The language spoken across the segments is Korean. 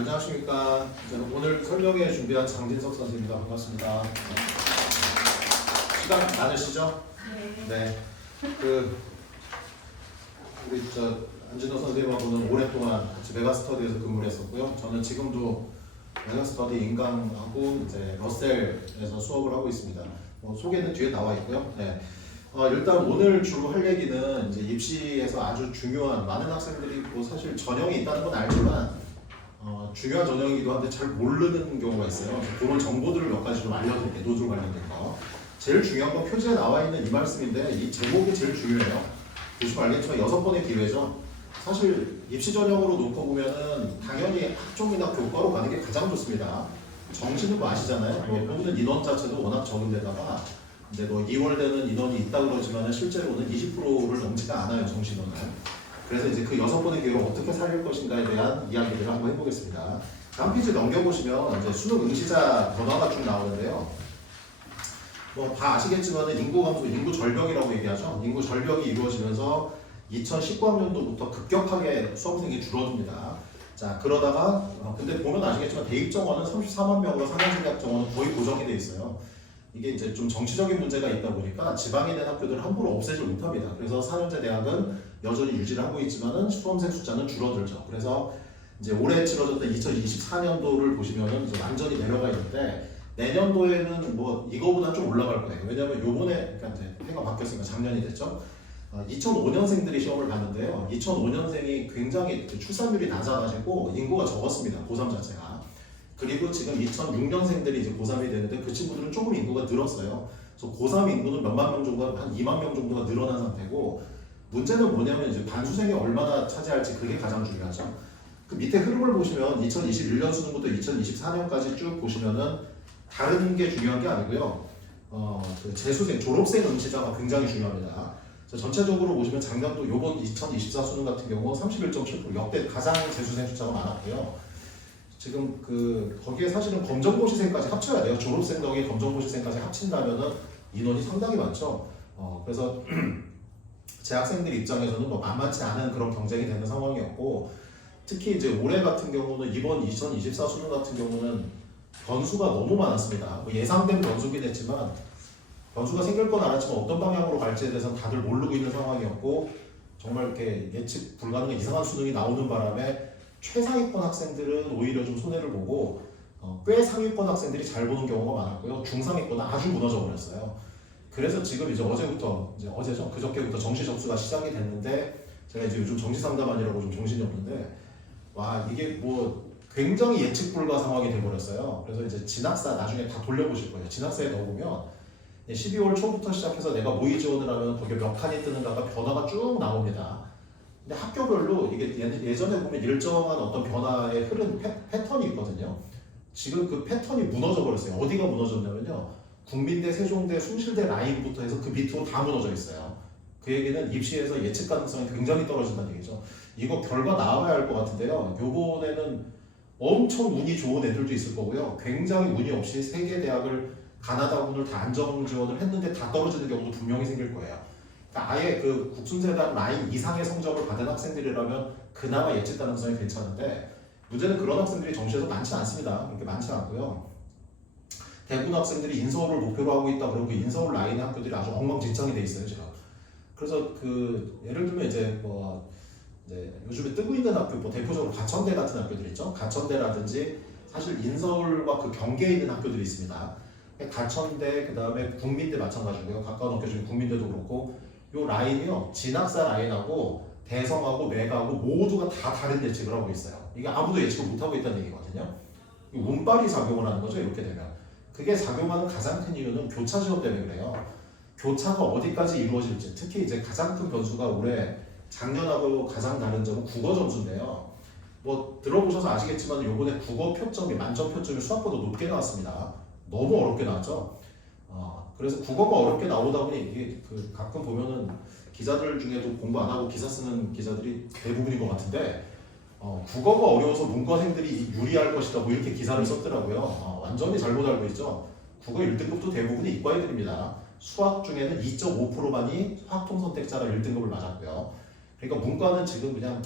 안녕하십니까. 오늘 설명회 준비한 장진석 선생님입니다. 반갑습니다. 시간 많으시죠? 네. 우리 안진석 선생님하고는 오랫동안 같이 메가스터디에서 근무를 했었고요. 저는 지금도 메가스터디 인강하고 이제 러셀에서 수업을 하고 있습니다. 소개는 뒤에 나와 있고요. 네. 일단 오늘 주로 할 얘기는 이제 입시에서 아주 중요한 많은 학생들이 사실 전형이 있다는 건 알지만 중요한 전형이기도 한데 잘 모르는 경우가 있어요. 그런 정보들을 몇 가지 좀 알려드릴게요. 노즐 관련된 거. 제일 중요한 건 표지에 나와 있는 이 말씀인데 이 제목이 제일 중요해요. 보시면 알겠지만 6번의 기회죠. 사실 입시 전형으로 놓고 보면은 당연히 학종이나 교과로 가는 게 가장 좋습니다. 정시는 뭐 아시잖아요. 뽑는 인원 자체도 워낙 적은데다가 이제 2월 되는 인원이 있다 그러지만 실제로는 20%를 넘지가 않아요. 정시인원은. 그래서 이제 그 6번의 기회를 어떻게 살릴 것인가에 대한 이야기들을 한번 해보겠습니다. 다음 페이지 넘겨보시면 이제 수능 응시자 변화가 쭉 나오는데요. 다 아시겠지만 인구 감소, 인구 절벽이라고 얘기하죠. 인구 절벽이 이루어지면서 2019학년도부터 급격하게 수험생이 줄어듭니다. 자, 그러다가 근데 보면 아시겠지만 대입 정원은 34만 명으로 상향진학 정원은 거의 고정이 돼 있어요. 이게 이제 좀 정치적인 문제가 있다 보니까 지방에 있는 학교들을 함부로 없애지 못합니다. 그래서 4년제 대학은 여전히 유지를 하고 있지만은 수험생 숫자는 줄어들죠. 그래서 이제 올해 치러졌던 2024년도를 보시면은 이제 완전히 내려가 있는데 내년도에는 이거보다 좀 올라갈 거예요. 왜냐하면 요번에 그러니까 이제 해가 바뀌었으니까 작년이 됐죠. 2005년생들이 시험을 봤는데요. 2005년생이 굉장히 출산율이 낮아가지고 인구가 적었습니다. 고3 자체가. 그리고 지금 2006년생들이 이제 고3이 되는데 그 친구들은 조금 인구가 늘었어요. 그래서 고3 인구는 몇만 명 정도가 한 2만 명 정도가 늘어난 상태고 문제는 뭐냐면 이제 반수생이 얼마나 차지할지 그게 가장 중요하죠. 그 밑에 흐름을 보시면 2021년 수능부터 2024년까지 쭉 보시면은 다른 게 중요한 게 아니고요. 그 재수생, 졸업생 응시자가 굉장히 중요합니다. 전체적으로 보시면 작년도 요번 2024 수능 같은 경우 31.7% 역대 가장 재수생 숫자가 많았고요. 지금 거기에 사실은 검정고시생까지 합쳐야 돼요. 졸업생 덕에 검정고시생까지 합친다면은 인원이 상당히 많죠. 그래서 재학생들 입장에서는 만만치 않은 그런 경쟁이 되는 상황이었고 특히 이제 올해 같은 경우는 이번 2024 수능 같은 경우는 변수가 너무 많았습니다. 예상된 변수긴 했지만 변수가 생길 건 알았지만 어떤 방향으로 갈지에 대해서는 다들 모르고 있는 상황이었고 정말 이렇게 예측 불가능한 이상한 수능이 나오는 바람에 최상위권 학생들은 오히려 좀 손해를 보고 꽤 상위권 학생들이 잘 보는 경우가 많았고요. 중상위권은 아주 무너져 버렸어요. 그래서 지금 이제 어제죠? 그저께부터 정시 접수가 시작이 됐는데 제가 이제 요즘 정시 상담하느라고 좀 정신이 없는데 이게 굉장히 예측 불가 상황이 돼버렸어요. 그래서 이제 진학사 나중에 다 돌려보실 거예요. 진학사에 넣어보면 12월 초부터 시작해서 내가 모의 지원을 하면 거기에 몇 칸이 뜨는가가 변화가 쭉 나옵니다. 근데 학교별로 이게 예전에 보면 일정한 어떤 변화의 흐름 패턴이 있거든요. 지금 그 패턴이 무너져 버렸어요. 어디가 무너졌냐면요. 국민대, 세종대, 숭실대 라인부터 해서 그 밑으로 다 무너져 있어요. 그 얘기는 입시에서 예측 가능성이 굉장히 떨어진다는 얘기죠. 이거 결과 나와야 할 것 같은데요. 요번에는 엄청 운이 좋은 애들도 있을 거고요. 굉장히 운이 없이 3개 대학을 가나다군을 다 안정 지원을 했는데 다 떨어지는 경우도 분명히 생길 거예요. 그러니까 아예 그 국순세단 라인 이상의 성적을 받은 학생들이라면 그나마 예측 가능성이 괜찮은데 문제는 그런 학생들이 정시에서 많지 않습니다. 그렇게 많지 않고요. 대부분 학생들이 인서울을 목표로 하고 있다 그러면 그 인서울 라인의 학교들이 아주 엉망진창이 돼 있어요 지금. 그래서 예를 들면 이제 요즘에 뜨고 있는 학교 대표적으로 가천대 같은 학교들 있죠. 가천대라든지 사실 인서울과 그 경계에 있는 학교들이 있습니다. 가천대 그다음에 국민대 마찬가지고요. 가까운 학교 중에 국민대도 그렇고 요 라인이요. 진학사 라인하고 대성하고 매가하고 모두가 다 다른 예측을 하고 있어요. 이게 아무도 예측을 못하고 있다는 얘기거든요. 운빨이 작용을 하는 거죠. 이렇게 되면. 그게 작용하는 가장 큰 이유는 교차 지원 때문에 그래요. 교차가 어디까지 이루어질지 특히 이제 가장 큰 변수가 올해 작년하고 가장 다른 점은 국어 점수인데요. 들어보셔서 아시겠지만 요번에 국어 표점이 만점 표점이 수학보다 높게 나왔습니다. 너무 어렵게 나왔죠. 그래서 국어가 어렵게 나오다 보니 이게 가끔 보면은 기자들 중에도 공부 안 하고 기사 쓰는 기자들이 대부분인 것 같은데 국어가 어려워서 문과생들이 유리할 것이다 이렇게 기사를 썼더라고요. 완전히 잘못 알고 있죠. 국어 1등급도 대부분이 이과 애들입니다. 수학 중에는 2.5%만이 화통 선택자라 1등급을 맞았고요. 그러니까 문과는 지금 그냥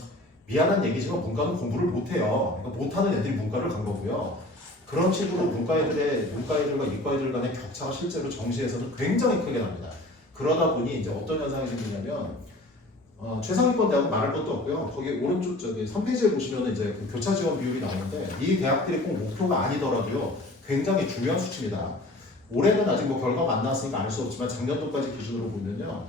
미안한 얘기지만 문과는 공부를 못해요. 그러니까 못하는 애들이 문과를 간 거고요. 그런 식으로 문과 애들과 이과 애들 간의 격차가 실제로 정시에서는 굉장히 크게 납니다. 그러다 보니 이제 어떤 현상이 생기냐면 최상위권 대학은 말할 것도 없고요. 거기 오른쪽 저기 3페이지에 보시면 이제 그 교차 지원 비율이 나오는데 이 대학들이 꼭 목표가 아니더라도요. 굉장히 중요한 수치입니다. 올해는 아직 뭐 결과가 안 나왔으니까 알 수 없지만 작년도까지 기준으로 보면요.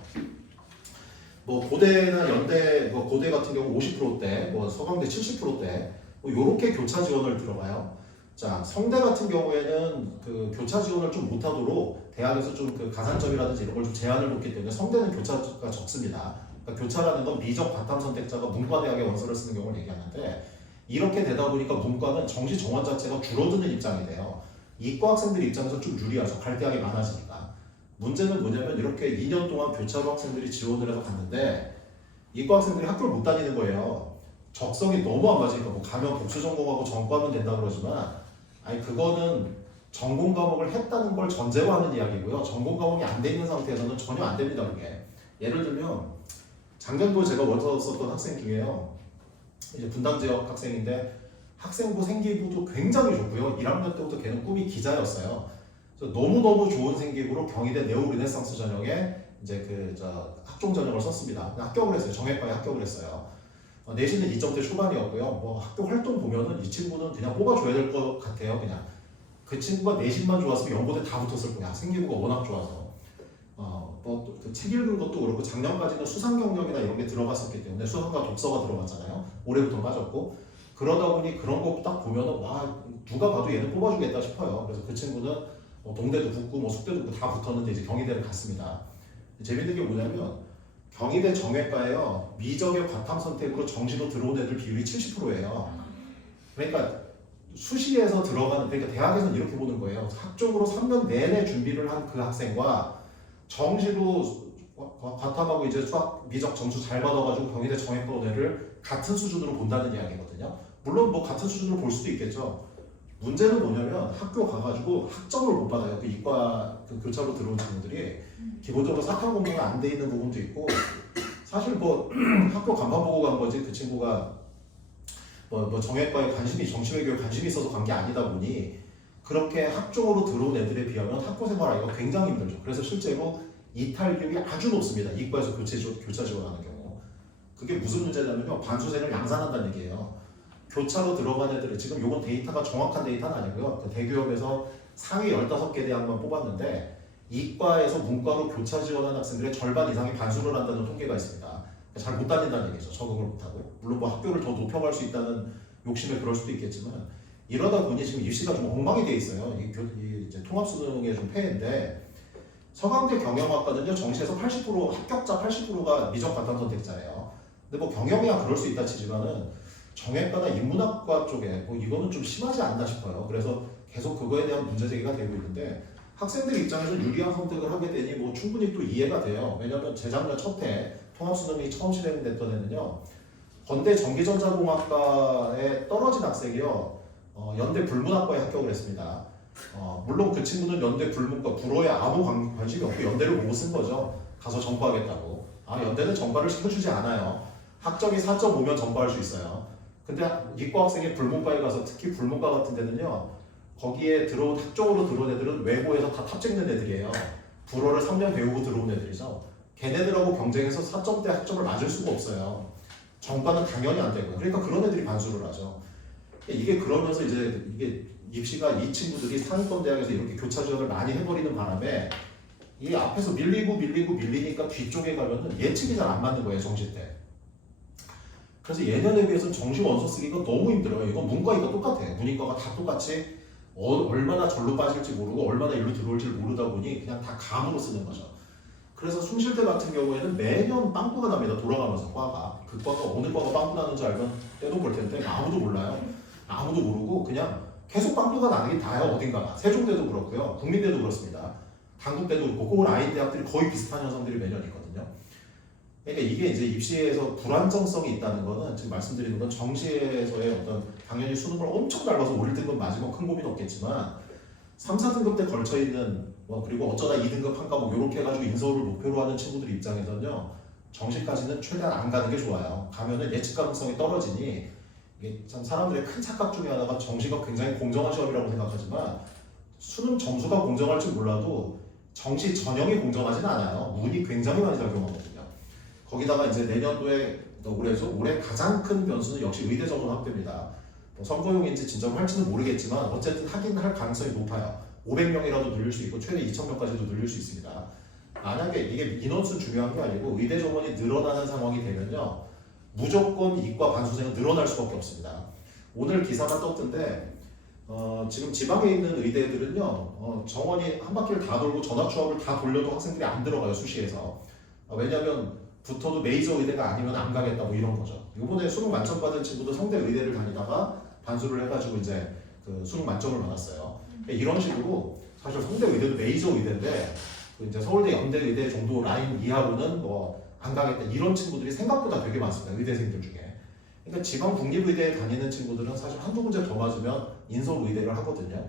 뭐 고대나 연대, 뭐 고대 같은 경우 50%대, 뭐 서강대 70%대, 뭐 요렇게 교차 지원을 들어가요. 자, 성대 같은 경우에는 그 교차 지원을 좀 못하도록 대학에서 좀 그 가산점이라든지 이런 걸 좀 제한을 놓기 때문에 성대는 교차가 적습니다. 그러니까 교차라는 건 미적 바탕 선택자가 문과대학에 원서를 쓰는 경우를 얘기하는데 이렇게 되다 보니까 문과는 정시 정원 자체가 줄어드는 입장이 돼요. 이과 학생들 입장에서 좀 유리하죠. 갈 대학이 많아지니까. 문제는 뭐냐면 이렇게 2년 동안 교차로 학생들이 지원을 해서 갔는데 이과 학생들이 학교를 못 다니는 거예요. 적성이 너무 안 맞으니까 뭐 가면 복수 전공하고 전과하면 된다 그러지만 아니 그거는 전공 과목을 했다는 걸 전제로 하는 이야기고요. 전공 과목이 안 돼 있는 상태에서는 전혀 안 됩니다. 그게. 예를 들면 작년도에 제가 원서 썼던 학생 중에요. 이제 분당 지역 학생인데 학생부 생기부도 굉장히 좋고요. 1학년 때부터 걔는 꿈이 기자였어요. 그래서 너무너무 좋은 생기부로 경희대 네오 르네상스 전형에 이제 그 학종 전형을 썼습니다. 합격을 했어요. 정외과에 합격을 했어요. 내신은 2점대 초반이었고요. 뭐 학교 활동 보면은 이 친구는 그냥 뽑아줘야 될 것 같아요. 그냥 그 친구가 내신만 좋았으면 연고대 다 붙었을 거야. 생기부가 워낙 좋아서. 뭐그 책 읽은 것도 그렇고 작년까지는 수상 경력이나 이런 게 들어갔었기 때문에 수상과 독서가 들어갔잖아요. 올해부터 빠졌고 그러다 보니 그런 거 딱 보면은 와 누가 봐도 얘는 뽑아주겠다 싶어요. 그래서 그 친구는 동대도 붙고 뭐 숙대도 붙고 다 붙었는데 이제 경희대를 갔습니다. 재밌는 게 뭐냐면 경희대 정외과에요. 미적의 바탕 선택으로 정시로 들어온 애들 비율이 70%예요. 그러니까 수시에서 들어가는 그러니까 대학에서는 이렇게 보는 거예요. 학종으로 3년 내내 준비를 한 그 학생과 정시로 과탐하고 이제 수학 미적 점수 잘 받아가지고 경희대 정외과 온 애를 같은 수준으로 본다는 이야기거든요. 물론 뭐 같은 수준으로 볼 수도 있겠죠. 문제는 뭐냐면 학교 가가지고 학점을 못 받아요. 그 이과 그 교차로 들어온 친구들이 기본적으로 사탐 공부가 안 돼 있는 부분도 있고 사실 뭐 학교 간판 보고 간 거지 그 친구가 뭐 정외과에 관심이 정치외교에 관심이 있어서 간 게 아니다 보니 그렇게 학종으로 들어온 애들에 비하면 학교 생활하기가 굉장히 힘들죠. 그래서 실제로 이탈률이 아주 높습니다. 이과에서 교차 지원하는 경우. 그게 무슨 문제냐면요. 반수생을 양산한다는 얘기예요. 교차로 들어간 애들은 지금 요건 데이터가 정확한 데이터는 아니고요. 그 대기업에서 상위 15개 대학만 뽑았는데 이과에서 문과로 교차 지원한 학생들의 절반 이상이 반수를 한다는 통계가 있습니다. 잘 못 다닌다는 얘기죠. 적응을 못하고. 물론 뭐 학교를 더 높여갈 수 있다는 욕심에 그럴 수도 있겠지만 이러다 보니 지금 입시가 좀 엉망이 돼 있어요. 이제 통합수능의 좀 폐해인데 서강대 경영학과는요 정시에서 80% 합격자 80%가 미적 바탕 선택자예요. 근데 뭐 경영이야 그럴 수 있다 치지만은 정외과나 인문학과 쪽에 뭐 이거는 좀 심하지 않나 싶어요. 그래서 계속 그거에 대한 문제 제기가 되고 있는데 학생들 입장에서 유리한 선택을 하게 되니 뭐 충분히 또 이해가 돼요. 왜냐하면 재작년 첫해 통합수능이 처음 진행됐던 해는요 건대 전기전자공학과에 떨어진 학생이요 연대 불문학과에 합격을 했습니다. 물론 그 친구는 연대 불문과 불어에 아무 관심이 없고 연대를 보고 쓴 거죠. 가서 전과하겠다고. 연대는 전과를 시켜주지 않아요. 학점이 4.5면 전과할 수 있어요. 근데 이과 학생이 불문과에 가서 특히 불문과 같은 데는요 거기에 들어온 학종으로 들어온 애들은 외고에서 다 탑찍는 애들이에요. 불어를 3년 배우고 들어온 애들이죠. 걔네들하고 경쟁해서 4점대 학점을 맞을 수가 없어요. 전과는 당연히 안 되고요. 그러니까 그런 애들이 반수를 하죠. 이게 그러면서 이제 이게 입시가 이 친구들이 상위권 대학에서 이렇게 교차 지원을 많이 해버리는 바람에 이 앞에서 밀리니까 뒤쪽에 가면은 예측이 잘 안 맞는 거예요. 정시 때. 그래서 예년에 비해서는 정시 원서 쓰기가 너무 힘들어요. 이건 문과이과 똑같아요. 문이과가 다 똑같이 얼마나 절로 빠질지 모르고 얼마나 일로 들어올지 모르다 보니 그냥 다 감으로 쓰는 거죠. 그래서 숭실대 같은 경우에는 매년 빵꾸가 납니다. 돌아가면서 과가. 그 과가 어느 과가 빵꾸 나는지 알면 떼돈 벌 텐데 아무도 몰라요. 아무도 모르고 그냥 계속 빵꾸가 나는 게 다예요. 어딘가가. 세종대도 그렇고요. 국민대도 그렇습니다. 단국대도 그렇고 그 라인 대학들이 거의 비슷한 현상들이 매년 있거든요. 그러니까 이게 이제 입시에서 불안정성이 있다는 거는 지금 말씀드리는 건 정시에서의 어떤 당연히 수능을 엄청 밟아서 올 등급 맞으면 큰 고민 없겠지만 3, 4등급 때 걸쳐있는 그리고 어쩌다 2등급 한 과목 이렇게 해가지고 인서울을 목표로 하는 친구들 입장에서는요 정시까지는 최대한 안 가는 게 좋아요. 가면은 예측 가능성이 떨어지니 이게 참 사람들의 큰 착각 중에 하나가 정시가 굉장히 공정한 시험이라고 생각하지만 수능 점수가 공정할 줄 몰라도 정시 전형이 공정하진 않아요. 운이 굉장히 많이 작용하거든요. 거기다가 이제 내년도에 올해 가장 큰 변수는 역시 의대 정원 확대입니다. 뭐 선거용인지 진짜로 할지는 모르겠지만 어쨌든 하긴 할 가능성이 높아요. 500명이라도 늘릴 수 있고 최대 2,000명까지도 늘릴 수 있습니다. 만약에 이게 인원수 중요한 게 아니고 의대 정원이 늘어나는 상황이 되면요 무조건 이과 반수생은 늘어날 수밖에 없습니다. 오늘 기사가 떴던데 지금 지방에 있는 의대들은요 정원이 한 바퀴를 다 돌고 전학 추합을 다 돌려도 학생들이 안 들어가요 수시에서. 왜냐하면 붙어도 메이저 의대가 아니면 안 가겠다 뭐 이런 거죠. 이번에 수능 만점 받은 친구도 성대 의대를 다니다가 반수를 해가지고 이제 그 수능 만점을 받았어요. 이런 식으로 사실 성대 의대도 메이저 의대인데 이제 서울대 연대 의대 정도 라인 이하로는 뭐 안 가겠다 이런 친구들이 생각보다 되게 많습니다. 의대생들 중에. 그러니까 지방 국립의대에 다니는 친구들은 사실 한두 문제 더 맞으면 인서울 의대를 하거든요.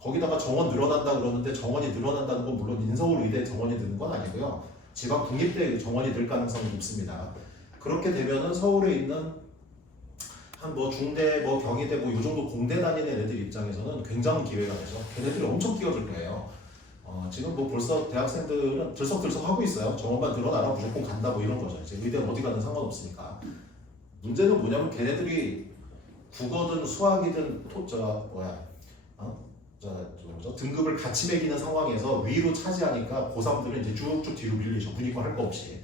거기다가 정원 늘어난다 그러는데 정원이 늘어난다는 건 물론 인서울 의대 정원이 느는 건 아니고요. 지방 국립대 정원이 늘 가능성이 높습니다. 그렇게 되면은 서울에 있는 한 뭐 중대, 뭐 경희대, 뭐 요 정도 공대 다니는 애들 입장에서는 굉장한 기회가 되죠. 걔네들이 엄청 뛰어들 거예요. 지금 뭐 벌써 대학생들은 들썩들썩 하고 있어요. 정원만 늘어나라 무조건 간다 뭐 이런 거죠. 이제 의대는 어디 가든 상관없으니까. 문제는 뭐냐면 걔네들이 국어든 수학이든 등급을 같이 매기는 상황에서 위로 차지하니까 고3들은 이제 쭉쭉 뒤로 밀리죠. 문이과 할 거 없이.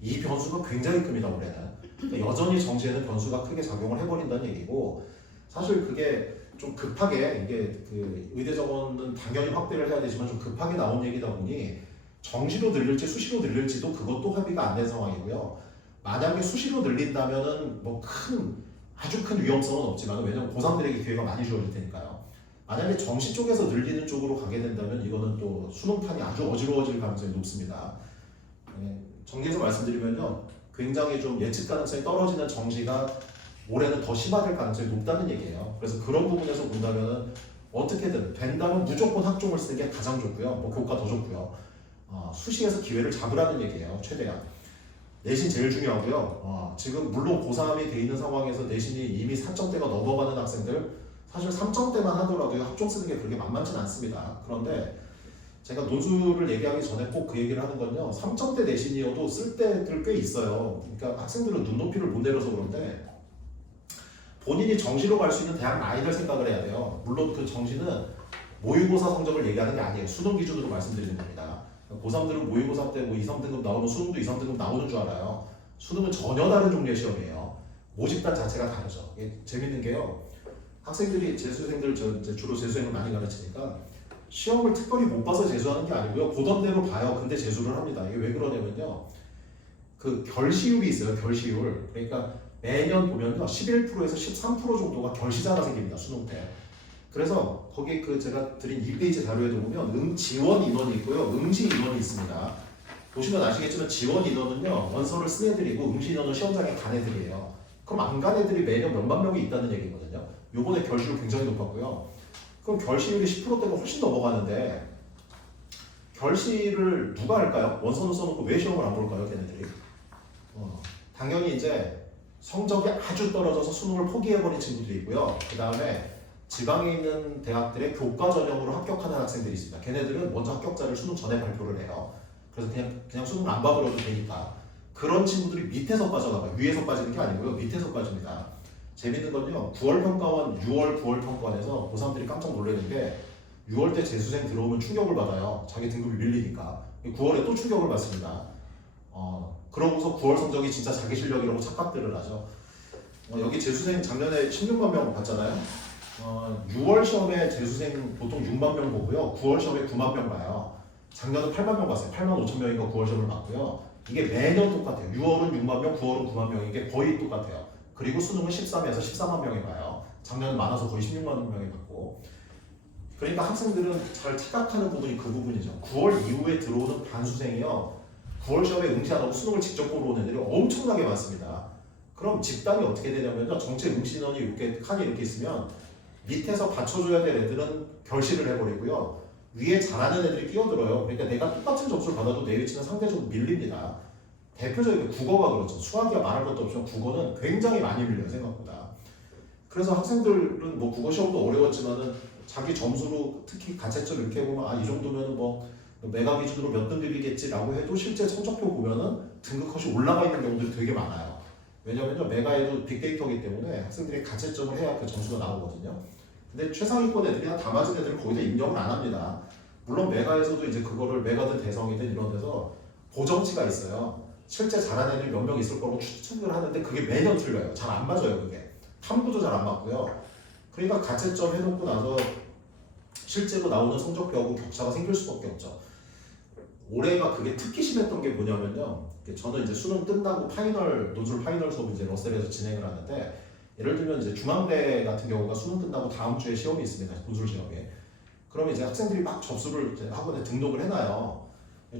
이 변수가 굉장히 큽니다 올해는. 그러니까 여전히 정시에는 변수가 크게 작용을 해버린다는 얘기고 사실 그게 좀 급하게 이게 그 의대 정원은 당연히 확대를 해야 되지만 좀 급하게 나온 얘기다 보니 정시로 늘릴지 수시로 늘릴지도 그것도 합의가 안 된 상황이고요. 만약에 수시로 늘린다면은 뭐 아주 큰 위험성은 없지만 왜냐면 고3들에게 기회가 많이 주어질 테니까요. 만약에 정시 쪽에서 늘리는 쪽으로 가게 된다면 이거는 또 수능판이 아주 어지러워질 가능성이 높습니다. 정리해서 말씀드리면요. 굉장히 좀 예측 가능성이 떨어지는 정시가 올해는 더 심화될 가능성이 높다는 얘기예요. 그래서 그런 부분에서 본다면 어떻게든 된다면 무조건 학종을 쓰는 게 가장 좋고요. 뭐 교과 더 좋고요. 수시에서 기회를 잡으라는 얘기예요. 최대한. 내신 제일 중요하고요. 지금 물론 고3이 돼 있는 상황에서 내신이 이미 4점대가 넘어가는 학생들 사실 3점대만 하더라도 학종 쓰는 게 그렇게 만만치 않습니다. 그런데 제가 논술을 얘기하기 전에 꼭 그 얘기를 하는 건요. 3점대 내신이어도 쓸 때들 꽤 있어요. 그러니까 학생들은 눈높이를 못 내려서 그런데 본인이 정시로 갈 수 있는 대학 라인을 생각을 해야 돼요. 물론 그 정시는 모의고사 성적을 얘기하는 게 아니에요. 수능 기준으로 말씀드리는 겁니다. 고3들은 모의고사 때 뭐 2, 3등급 나오면 수능도 2, 3등급 나오는 줄 알아요. 수능은 전혀 다른 종류의 시험이에요. 모집단 자체가 다르죠. 이게 재밌는 게요. 학생들이 재수생들 주로 재수생을 많이 가르치니까 시험을 특별히 못 봐서 재수하는 게 아니고요. 보던 대로 봐요. 근데 재수를 합니다. 이게 왜 그러냐면요. 그 결시율이 있어요. 결시율. 그러니까 매년 보면요. 11%에서 13% 정도가 결시자가 생깁니다. 수능 때. 그래서 거기 그 제가 드린 2페이지 자료에도 보면 지원 인원이 있고요. 응시 인원이 있습니다. 보시면 아시겠지만 지원 인원은요. 원서를 쓴 애들이고 응시 인원은 시험장에 간 애들이에요. 그럼 안 간 애들이 매년 몇만 명이 있다는 얘기거든요. 요번에 결시율 굉장히 높았고요. 그럼 결시율이 10%대가 훨씬 넘어가는데 결시를 누가 할까요? 원서는 써놓고 왜 시험을 안 볼까요? 걔네들이. 당연히 이제 성적이 아주 떨어져서 수능을 포기해버린 친구들이 있고요. 그 다음에 지방에 있는 대학들의 교과 전형으로 합격하는 학생들이 있습니다. 걔네들은 먼저 합격자를 수능 전에 발표를 해요. 그래서 그냥 수능 안 받으려도 되니까. 그런 친구들이 밑에서 빠져나가요. 위에서 빠지는 게 아니고요. 밑에서 빠집니다. 재밌는 건요. 9월 평가원, 6월, 9월 평가원에서 고3들이 깜짝 놀라는 게 6월 때 재수생 들어오면 충격을 받아요. 자기 등급이 밀리니까. 9월에 또 충격을 받습니다. 그러고서 9월 성적이 진짜 자기 실력이라고 착각들을 하죠. 여기 재수생 작년에 16만 명 봤잖아요. 6월 시험에 재수생 보통 6만 명 보고요. 9월 시험에 9만 명 봐요. 작년에 8만 명 봤어요. 8만 5천 명인가 9월 시험을 봤고요. 이게 매년 똑같아요. 6월은 6만 명, 9월은 9만 명. 이게 거의 똑같아요. 그리고 수능은 13에서 14만 명이 봐요. 작년은 많아서 거의 16만 명이 봤고. 그러니까 학생들은 잘 착각하는 부분이 그 부분이죠. 9월 이후에 들어오는 반수생이요. 9월 시험에 응시 안 하고 수능을 직접 보러 오는 애들이 엄청나게 많습니다. 그럼 집단이 어떻게 되냐면요. 전체 응시 인원이 이렇게 칸이 이렇게 있으면 밑에서 받쳐줘야 될 애들은 결시를 해버리고요. 위에 잘하는 애들이 끼어들어요. 그러니까 내가 똑같은 점수를 받아도 내 위치는 상대적으로 밀립니다. 대표적인 국어가 그렇죠. 수학이야 말할 것도 없지만 국어는 굉장히 많이 밀려요 생각보다. 그래서 학생들은 뭐 국어 시험도 어려웠지만은 자기 점수로 특히 가채점 이렇게 보면 아 이 정도면 뭐 매각 기준으로 몇 등급이겠지라고 해도 실제 성적표 보면은 등급컷이 올라가 있는 경우들이 되게 많아요. 왜냐면요 매가에도 빅데이터이기 때문에 학생들이 가채점을 해야 그 점수가 나오거든요. 근데 최상위권 애들이나 다 맞은 애들은 거기다 입력을 안 합니다. 물론 매가에서도 이제 그거를 매가든 대성이든 이런 데서 보정치가 있어요. 실제 잘하는 애들이 몇 명 있을 거라고 추측을 하는데 그게 매년 틀려요. 잘 안 맞아요 그게. 탐구도 잘 안 맞고요. 그러니까 가채점 해놓고 나서 실제로 나오는 성적표하고 격차가 생길 수밖에 없죠. 올해가 그게 특히 심했던 게 뭐냐면요. 저는 이제 수능 끝나고 파이널 노즐 파이널 수업 이제 러셀에서 진행을 하는데 예를 들면 이제 중앙대 같은 경우가 수능 끝나고 다음 주에 시험이 있습니다. 노즐 시험이. 그러면 이제 학생들이 막 접수를 이제 학원에 등록을 해놔요.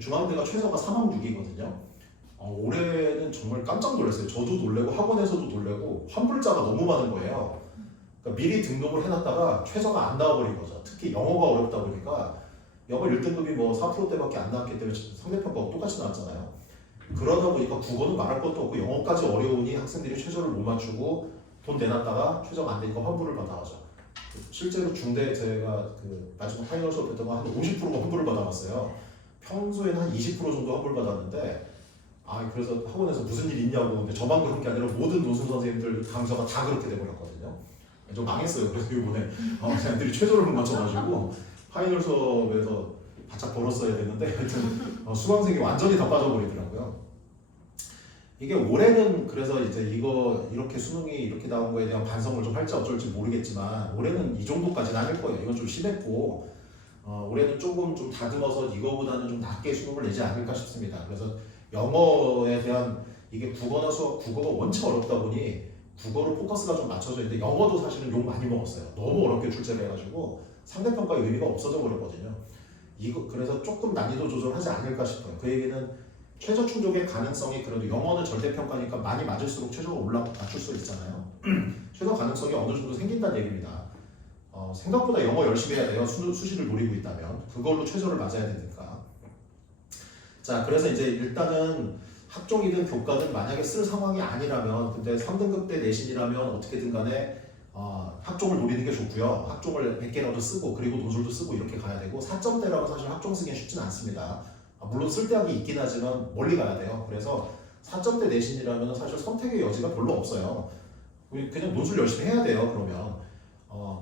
중앙대가 최저가 3학 6이거든요. 올해는 정말 깜짝 놀랐어요. 저도 놀래고 학원에서도 놀래고 환불자가 너무 많은 거예요. 그러니까 미리 등록을 해놨다가 최저가 안 나와버린 거죠. 특히 영어가 어렵다 보니까 영어 1등급이 뭐 4%대밖에 안 나왔기 때문에 상대평가가 똑같이 나왔잖아요. 그러다 보니까 국어는 말할 것도 없고 영어까지 어려우니 학생들이 최저를 못 맞추고 돈 내놨다가 최저가 안 되니까 환불을 받아가죠. 실제로 중대 제가 그 마지막 파이널 수업 했던 거 한 50%가 환불을 받아갔어요. 평소에는 한 20% 정도 환불 받았는데 그래서 학원에서 무슨 일 있냐고 근데 저만 그런 게 아니라 모든 노수 선생님들 강사가 다 그렇게 돼버렸거든요. 좀 망했어요. 그래서 이번에 애들이 최저를 못 맞춰가지고 파이널 수업에서 바짝 벌었어야 되는데 하여튼 수강생이 완전히 다 빠져버리더라고요. 이게 올해는 그래서 이제 이거 이렇게 수능이 이렇게 나온 거에 대한 반성을 좀 할지 어쩔지 모르겠지만 올해는 이 정도까지는 아닐 거예요. 이건 좀 심했고 올해는 조금 좀 다듬어서 이거보다는 좀 낮게 수능을 내지 않을까 싶습니다. 그래서 영어에 대한 이게 국어나 수학, 국어가 원체 어렵다 보니 국어로 포커스가 좀 맞춰져 있는데 영어도 사실은 욕 많이 먹었어요. 너무 어렵게 출제를 해가지고 상대평가의 의미가 없어져 버렸거든요. 이거 그래서 조금 난이도 조절하지 않을까 싶어요. 그 얘기는 최저 충족의 가능성이 그래도 영어는 절대평가니까 많이 맞을수록 최저가 맞출 수 있잖아요. 최저 가능성이 어느 정도 생긴다는 얘기입니다. 생각보다 영어 열심히 해야 돼요. 수시를 노리고 있다면 그걸로 최저를 맞아야 되니까. 자, 그래서 이제 일단은 학종이든 교과든 만약에 쓸 상황이 아니라면 근데 3등급 때 내신이라면 어떻게든 간에 학종을 노리는 게 좋고요. 학종을 100개라도 쓰고 그리고 노즐도 쓰고 이렇게 가야 되고 4점대라고 사실 학종 쓰기는 쉽진 않습니다. 물론 쓸 대학이 있긴 하지만 멀리 가야 돼요. 그래서 4점대 내신이라면 사실 선택의 여지가 별로 없어요. 그냥 노즐 열심히 해야 돼요. 그러면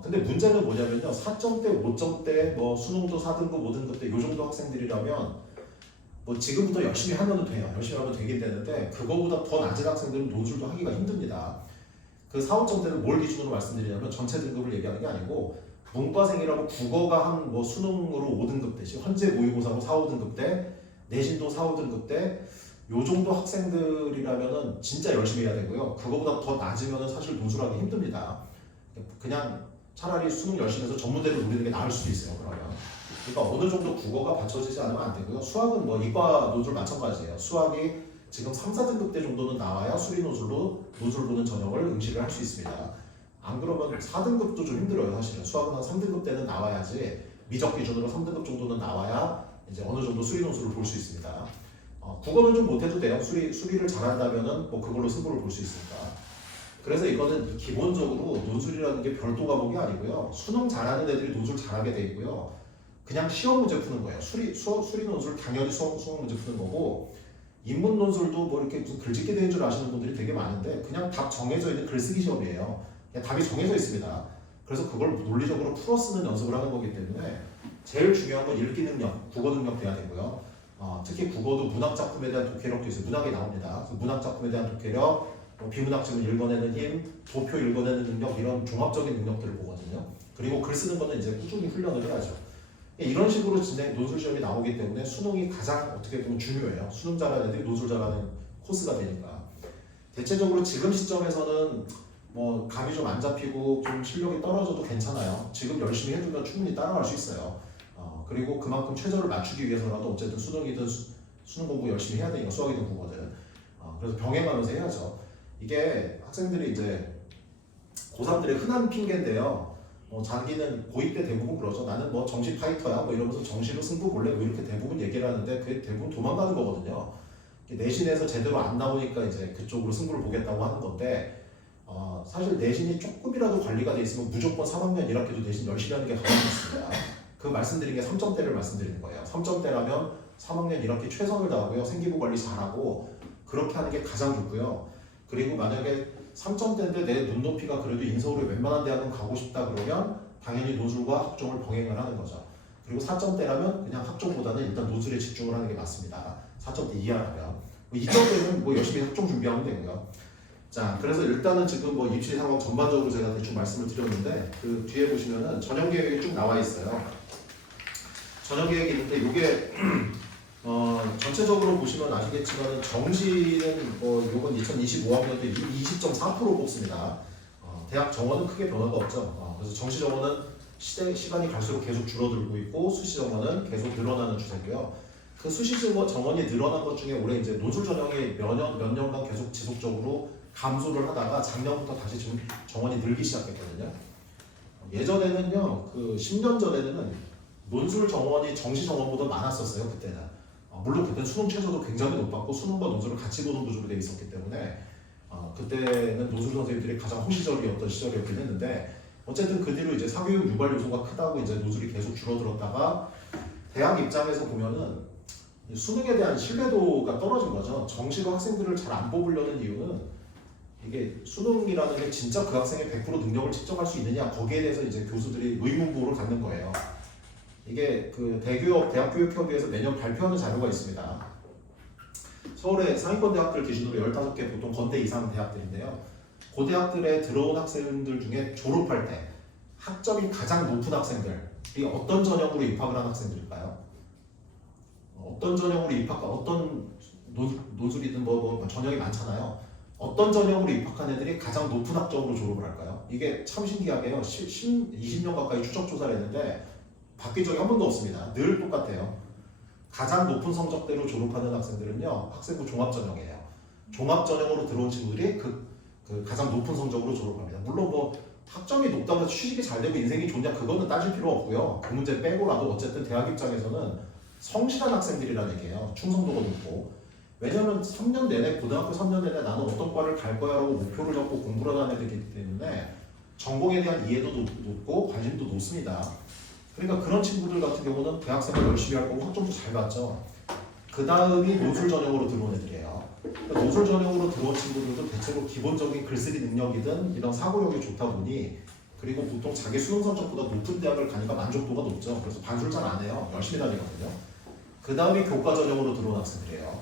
근데 문제는 뭐냐면요. 4점대, 5점대, 뭐 수능도 4등급, 5등급 때 이 정도 학생들이라면 뭐 지금부터 열심히 하면 돼요. 열심히 하면 되긴 되는데 그거보다 더 낮은 학생들은 노즐도 하기가 힘듭니다. 그 4, 5점대는 뭘 기준으로 말씀드리냐면 전체 등급을 얘기하는 게 아니고 문과생이라고 국어가 한 뭐 수능으로 5등급 때, 현재 모의고사로 4, 5등급 때, 내신도 4, 5등급 때, 요 정도 학생들이라면은 진짜 열심히 해야 되고요. 그거보다 더 낮으면은 사실 노출하기 힘듭니다. 그냥 차라리 수능 열심히 해서 전문대를 노리는 게 나을 수도 있어요. 그러면. 그러니까 어느 정도 국어가 받쳐지지 않으면 안 되고요. 수학은 뭐 이과 노즐 마찬가지예요. 수학이 지금 3, 4등급 때 정도는 나와야 수리 노즐로 노즐 보는 전형을 응시를 할 수 있습니다. 안 그러면 4등급도 좀 힘들어요. 사실은 수학은 한 3등급 때는 나와야지 미적 기준으로 3등급 정도는 나와야 이제 어느 정도 수리 논술을 볼 수 있습니다. 국어는 좀 못해도 돼요. 수리를 잘한다면은 뭐 그걸로 승부를 볼 수 있으니까. 그래서 이거는 기본적으로 논술이라는 게 별도 과목이 아니고요. 수능 잘하는 애들이 논술 잘하게 돼 있고요. 그냥 시험 문제 푸는 거예요. 수리 논술 당연히 수능 문제 푸는 거고 인문 논술도 뭐 이렇게 무슨 글짓기 대회인 줄 아시는 분들이 되게 많은데 그냥 답 정해져 있는 글쓰기 시험이에요. 그냥 답이 정해져 있습니다. 그래서 그걸 논리적으로 풀어 쓰는 연습을 하는 거기 때문에 제일 중요한 건 읽기 능력, 국어 능력 돼야 되고요. 특히 국어도 문학 작품에 대한 독해력도 있어요. 문학이 나옵니다. 그 문학 작품에 대한 독해력, 비문학 지문 읽어내는 힘, 도표 읽어내는 능력 이런 종합적인 능력들을 보거든요. 그리고 글 쓰는 거는 이제 꾸준히 훈련을 해야죠. 이런 식으로 진행 논술 시험이 나오기 때문에 수능이 가장 어떻게 보면 중요해요. 수능 잘하는 애들이 논술 잘하는 코스가 되니까. 대체적으로 지금 시점에서는 뭐 감이 좀 안 잡히고 좀 실력이 떨어져도 괜찮아요. 지금 열심히 해두면 충분히 따라갈 수 있어요. 그리고 그만큼 최저를 맞추기 위해서라도 어쨌든 수능이든 수능 공부 열심히 해야 되니까 수학이든 국어든. 그래서 병행하면서 해야죠. 이게 학생들이 이제 고3들의 흔한 핑계인데요. 자기는 고2 때 대부분 그러죠. 나는 뭐 정시 파이터야 뭐 이러면서 정시로 승부 볼래 뭐 이렇게 대부분 얘기를 하는데 그게 대부분 도망가는 거거든요. 내신에서 제대로 안 나오니까 이제 그쪽으로 승부를 보겠다고 하는 건데 사실 내신이 조금이라도 관리가 돼 있으면 무조건 3학년 1학기도 내신 열심히 하는 게 가장 좋습니다. 그 말씀드린 게 3점대를 말씀드리는 거예요. 3점대라면 3학년 1학기 최선을 다하고요. 생기부 관리 잘하고 그렇게 하는 게 가장 좋고요. 그리고 만약에 3점대인데 내 눈높이가 그래도 인서울에 웬만한 대학은 가고 싶다 그러면 당연히 노술과 학종을 병행을 하는 거죠. 그리고 4점대라면 그냥 학종보다는 일단 노술에 집중을 하는 게 맞습니다. 4점대 이하라면 2점대는 뭐 열심히 학종 준비하면 되고요. 자, 그래서 일단은 지금 뭐 입시 상황 전반적으로 제가 대충 말씀을 드렸는데 그 뒤에 보시면은 전형 계획이 쭉 나와 있어요. 전형 계획이 있는데 이게 전체적으로 보시면 아시겠지만 정시는 요건 2025학년도 20.4% 뽑습니다. 대학 정원은 크게 변화가 없죠. 그래서 정시 정원은 시간이 갈수록 계속 줄어들고 있고 수시 정원은 계속 늘어나는 추세고요. 그 수시 정원이 늘어난 것 중에 올해 이제 논술 전형이 몇 년간 계속 지속적으로 감소를 하다가 작년부터 다시 정원이 늘기 시작했거든요. 예전에는요, 그 10년 전에는 논술 정원이 정시 정원보다 많았었어요. 그때는. 물론 그때 수능 최저도 굉장히 높았고 수능과 논술을 같이 보는 구조로 되어 있었기 때문에 그때는 논술 선생님들이 가장 호시적이었던 시절이었긴 했는데 어쨌든 그 뒤로 이제 사교육 유발 요소가 크다고 이제 노술이 계속 줄어들었다가 대학 입장에서 보면은 수능에 대한 신뢰도가 떨어진 거죠. 정시로 학생들을 잘 안 뽑으려는 이유는 이게 수능이라는 게 진짜 그 학생의 100% 능력을 측정할 수 있느냐 거기에 대해서 이제 교수들이 의문부호를 갖는 거예요. 이게 그 대학교육협의회에서 매년 발표하는 자료가 있습니다. 서울의 상위권 대학들 기준으로 15개 보통 건대 이상 대학들인데요. 그 대학들에 들어온 학생들 중에 졸업할 때 학점이 가장 높은 학생들이 어떤 전형으로 입학을 한 학생들일까요? 어떤 전형으로 어떤 논술이든 뭐 전형이 많잖아요. 어떤 전형으로 입학한 애들이 가장 높은 학점으로 졸업을 할까요? 이게 참 신기하게요. 20년 가까이 추적 조사를 했는데 바뀐 적이 한 번도 없습니다. 늘 똑같아요. 가장 높은 성적대로 졸업하는 학생들은요, 학생부 종합전형이에요. 종합전형으로 들어온 친구들이 그 가장 높은 성적으로 졸업합니다. 물론 뭐 학점이 높다고 해서 취직이 잘 되고 인생이 좋냐 그거는 따질 필요 없고요. 그 문제 빼고라도 어쨌든 대학 입장에서는 성실한 학생들이라는 얘기예요. 충성도가 높고. 왜냐하면 3년 내내 고등학교 3년 내내 나는 어떤 과를 갈 거야라고 목표를 잡고 공부를 하는 애들이기 때문에 전공에 대한 이해도 높고 관심도 높습니다. 그러니까 그런 친구들 같은 경우는 대학생활 열심히 할 거고 학점도 잘 받죠. 그 다음이 노술 전형으로 들어온 애들이에요. 그러니까 노술 전형으로 들어온 친구들도 대체로 기본적인 글쓰기 능력이든 이런 사고력이 좋다 보니 그리고 보통 자기 수능 성적보다 높은 대학을 가니까 만족도가 높죠. 그래서 반술 잘 안 해요. 열심히 다니거든요. 그 다음이 교과 전형으로 들어온 학생들이에요.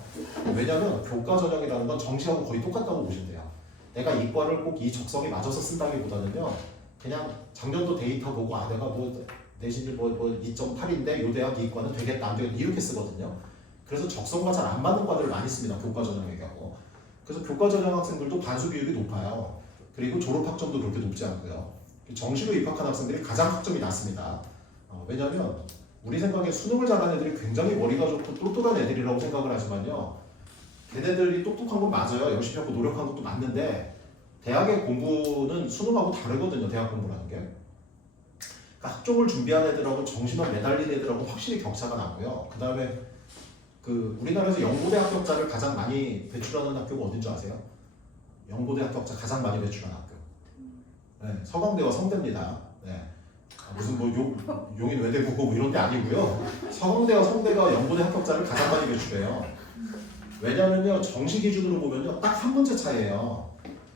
왜냐하면 교과 전형이라는 건 정시하고 거의 똑같다고 보시면 돼요. 내가 이과를 꼭 이 적성에 맞춰서 쓴다기보다는요. 그냥 작년도 데이터 보고 내가 뭐 내신이 뭐 2.8인데 요 대학 이과는 되겠다 안 되겠다 이렇게 쓰거든요. 그래서 적성과 잘 안 맞는 과들을 많이 씁니다. 교과 전형에 가고. 그래서 교과 전형 학생들도 반수 비율이 높아요. 그리고 졸업 학점도 그렇게 높지 않고요. 정시로 입학한 학생들이 가장 학점이 낮습니다. 왜냐하면 우리 생각에 수능을 잘하는 애들이 굉장히 머리가 좋고 똘똘한 애들이라고 생각을 하지만요. 걔네들이 똑똑한 건 맞아요. 열심히 하고 노력한 것도 맞는데 대학의 공부는 수능하고 다르거든요. 대학 공부라는 게. 그러니까 학종을 준비한 애들하고 정시만 매달린 애들하고 확실히 격차가 나고요. 그 다음에 그 우리나라에서 연고대 합격자를 가장 많이 배출하는 학교가 어딘 줄 아세요? 연고대 합격자 가장 많이 배출하는 학교. 네, 서강대와 성대입니다. 네. 무슨 뭐 용인 외대국고 뭐 이런 데 아니고요. 서강대와 성대가 연고대 합격자를 가장 많이 배출해요. 왜냐면요 정시 기준으로 보면요 딱 한 문제 차이예요.